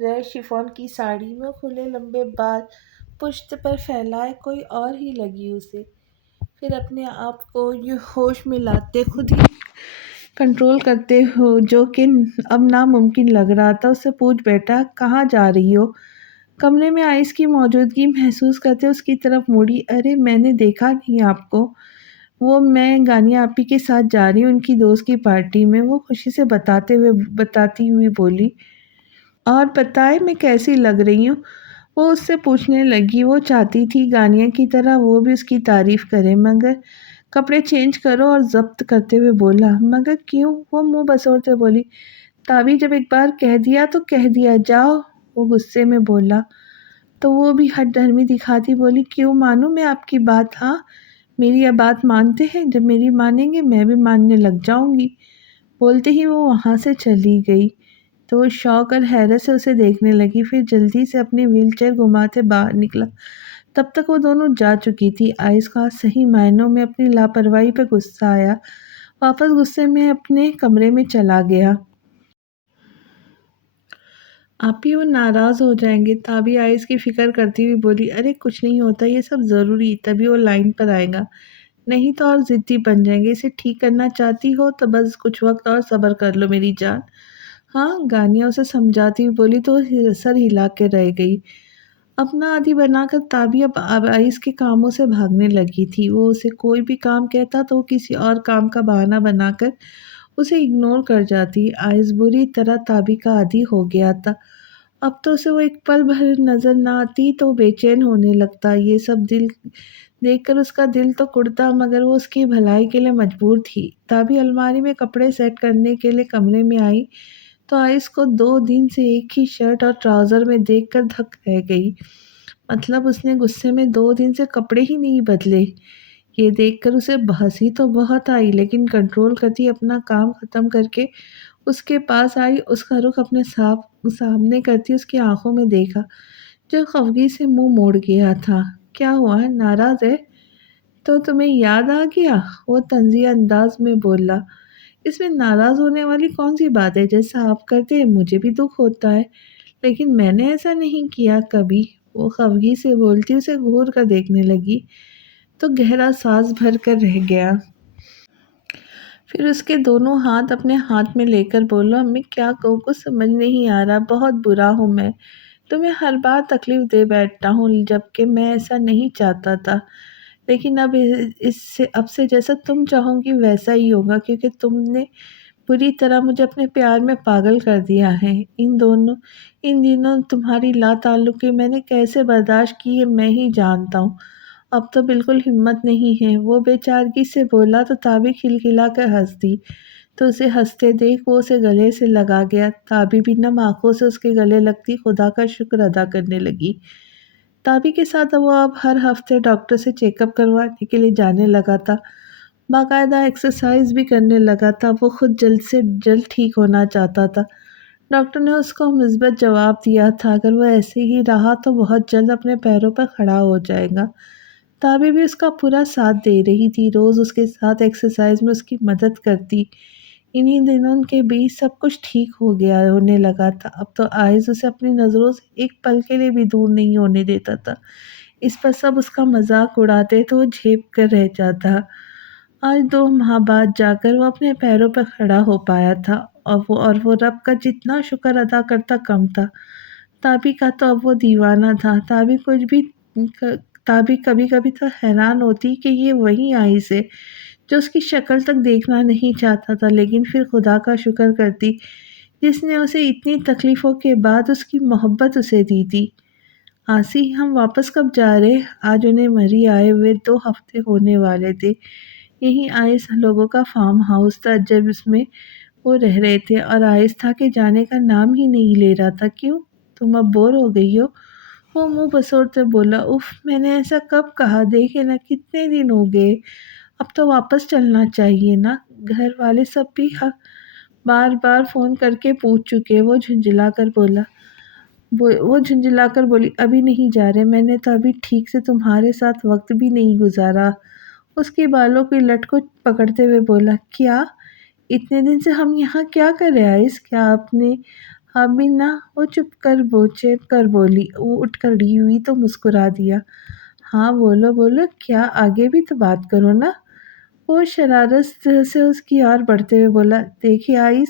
ریڈ شفون کی ساڑی میں کھلے لمبے بال پشت پر پھیلائے کوئی اور ہی لگی اسے۔ پھر اپنے آپ کو ہوش میں لاتے خود ہی کنٹرول کرتے ہو جو کہ اب ناممکن لگ رہا تھا، اس سے پوچھ بیٹھا کہاں جا رہی ہو؟ کمرے میں آئس کی موجودگی محسوس کرتے اس کی طرف مڑی۔ ارے میں نے دیکھا نہیں آپ کو، وہ میں گانیہ آپی کے ساتھ جا رہی ہوں ان کی دوست کی پارٹی میں، وہ خوشی سے بتاتی ہوئی بولی۔ اور بتائے میں کیسی لگ رہی ہوں؟ وہ اس سے پوچھنے لگی۔ وہ چاہتی تھی گانیہ کی طرح وہ بھی اس کی تعریف کرے، مگر کپڑے چینج کرو اور ضبط کرتے ہوئے بولا، مگر کیوں؟ وہ منہ بسوڑتے بولی، تابی جب ایک بار کہہ دیا تو کہہ دیا، جاؤ۔ وہ غصے میں بولا تو وہ بھی ہٹ ڈرمی دکھاتی بولی، کیوں مانوں میں آپ کی بات؟ ہاں میری یہ بات مانتے ہیں؟ جب میری مانیں گے میں بھی ماننے لگ جاؤں گی۔ بولتے ہی وہ وہاں سے چلی گئی تو وہ شوق اور حیرت سے اسے دیکھنے لگی، پھر جلدی سے اپنی ویل چیئر گھماتے باہر نکلا۔ تب تک وہ دونوں جا چکی تھی۔ آئس کا صحیح معنوں میں اپنی لاپرواہی پہ غصہ آیا، واپس غصے میں اپنے کمرے میں چلا گیا۔ آپ ہی وہ ناراض ہو جائیں گے، تابی آئس کی فکر کرتی ہوئی بولی، ارے کچھ نہیں ہوتا، یہ سب ضروری تبھی وہ لائن پر آئے گا، نہیں تو اور ضدی بن جائیں گے۔ اسے ٹھیک کرنا چاہتی ہو تو بس کچھ وقت اور صبر کر لو میری جان۔ ہاں گانیہ اسے سمجھاتی ہوئی بولی تو وہ سر ہلا کے رہ گئی۔ اپنا عادی بنا کر تابی اب آئس کے کاموں سے بھاگنے لگی تھی۔ وہ اسے کوئی بھی کام کہتا تو وہ کسی اور کام کا بہانہ بنا کر اسے اگنور کر جاتی۔ آئس بری طرح تابی کا عادی ہو گیا تھا، اب تو اسے وہ ایک پل بھر نظر نہ آتی تو بے چین ہونے لگتا۔ یہ سب دیکھ کر اس کا دل تو کڑتا، مگر وہ اس کی بھلائی کے لیے مجبور تھی۔ تابی الماری میں کپڑے سیٹ کرنے کے لیے کمرے میں آئی تو آئس کو 2 دن سے ایک ہی شرٹ اور ٹراؤزر میں دیکھ کر دھک رہ گئی۔ مطلب اس نے غصے میں 2 دن سے کپڑے ہی نہیں بدلے۔ یہ دیکھ کر اسے ہنسی تو بہت آئی، لیکن کنٹرول کرتی اپنا کام ختم کر کے اس کے پاس آئی، اس کا رخ اپنے سامنے کرتی اس کی آنکھوں میں دیکھا جو خفگی سے منہ موڑ گیا تھا۔ کیا ہوا ہے؟ ناراض ہے؟ تو تمہیں یاد آ گیا؟ وہ طنزیہ انداز میں بولا۔ اس میں ناراض ہونے والی کون سی بات ہے؟ جیسا آپ کرتے ہیں مجھے بھی دکھ ہوتا ہے، لیکن میں نے ایسا نہیں کیا کبھی۔ وہ خفگی سے بولتی اسے گھور کر دیکھنے لگی تو گہرا سانس بھر کر رہ گیا۔ پھر اس کے دونوں ہاتھ اپنے ہاتھ میں لے کر بولا، میں کیا کہوں، کچھ سمجھ نہیں آ رہا، بہت برا ہوں میں، تمہیں ہر بار تکلیف دے بیٹھتا ہوں جبکہ میں ایسا نہیں چاہتا تھا، لیکن اب سے جیسا تم چاہو گی ویسا ہی ہوگا، کیونکہ تم نے بری طرح مجھے اپنے پیار میں پاگل کر دیا ہے۔ ان دنوں تمہاری لا تعلقی میں نے کیسے برداشت کی ہے میں ہی جانتا ہوں، اب تو بالکل ہمت نہیں ہے۔ وہ بے چارگی سے بولا تو تابی کھلکھلا کر ہنس دی تو اسے ہنستے دیکھ وہ اسے گلے سے لگا گیا۔ تابی بھی نم آنکھوں سے اس کے گلے لگتی خدا کا شکر ادا کرنے لگی۔ تابی کے ساتھ وہ اب ہر ہفتے ڈاکٹر سے چیک اپ کروانے کے لیے جانے لگا تھا، باقاعدہ ایکسرسائز بھی کرنے لگا تھا۔ وہ خود جلد سے جلد ٹھیک ہونا چاہتا تھا۔ ڈاکٹر نے اس کو مثبت جواب دیا تھا، اگر وہ ایسے ہی رہا تو بہت جلد اپنے پیروں پر کھڑا ہو جائے گا۔ تابی بھی اس کا پورا ساتھ دے رہی تھی، روز اس کے ساتھ ایکسرسائز میں اس کی مدد کرتی۔ انہی دنوں کے بیچ سب کچھ ٹھیک ہونے لگا تھا۔ اب تو آئس اسے اپنی نظروں سے ایک پل کے لیے بھی دور نہیں ہونے دیتا تھا۔ اس پر سب اس کا مذاق اڑاتے تو وہ جھیپ کر رہ جاتا۔ آج 2 ماہ بعد جا کر وہ اپنے پیروں پر کھڑا ہو پایا تھا، اور وہ رب کا جتنا شکر ادا کرتا کم تھا۔ تابی کا تو اب وہ دیوانہ تھا۔ تابی کبھی کبھی تو حیران ہوتی کہ یہ وہی آئس ہے جو اس کی شکل تک دیکھنا نہیں چاہتا تھا، لیکن پھر خدا کا شکر کرتی جس نے اسے اتنی تکلیفوں کے بعد اس کی محبت اسے دی تھی۔ آسی ہم واپس کب جا رہے؟ آج انہیں مری آئے ہوئے 2 ہفتے ہونے والے تھے۔ یہی آئس لوگوں کا فارم ہاؤس تھا جب اس میں وہ رہ رہے تھے، اور آئس تھا کہ جانے کا نام ہی نہیں لے رہا تھا۔ کیوں؟ تم اب بور ہو گئی ہو؟ وہ منہ بسوڑتے بولا، اف میں نے ایسا کب کہا، دیکھے نا کتنے دن ہو گئے، اب تو واپس چلنا چاہیے نا، گھر والے سب بھی بار بار فون کر کے پوچھ چکے۔ وہ جھنجھلا کر بولی، ابھی نہیں جا رہے، میں نے تو ابھی ٹھیک سے تمہارے ساتھ وقت بھی نہیں گزارا۔ اس کی بالوں کی لٹ کو پکڑتے ہوئے بولا، کیا اتنے دن سے ہم یہاں کیا کر رہے آئس؟ کیا ابھی نہ؟ وہ چپ کر بولی۔ وہ اٹھ کھڑی ہوئی تو مسکرا دیا۔ ہاں بولو بولو، کیا؟ آگے بھی تو بات کرو نا۔ وہ شرارت سے اس کی اور بڑھتے ہوئے بولا، دیکھیے آئس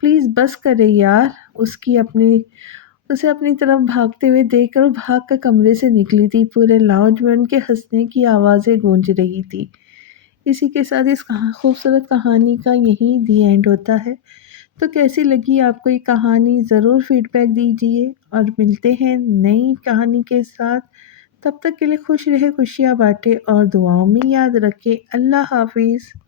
پلیز بس کرے یار۔ اسے اپنی طرف بھاگتے ہوئے دیکھ کر وہ بھاگ کر کمرے سے نکلی تھی۔ پورے لاؤنج میں ان کے ہنسنے کی آوازیں گونج رہی تھی۔ اسی کے ساتھ اس خوبصورت کہانی کا یہی دی اینڈ ہوتا ہے۔ تو کیسی لگی آپ کو یہ کہانی؟ ضرور فیڈ بیک دیجیے اور ملتے ہیں نئی کہانی کے ساتھ۔ تب تک کے لیے خوش رہے، خوشیاں بانٹے اور دعاؤں میں یاد رکھے۔ اللہ حافظ۔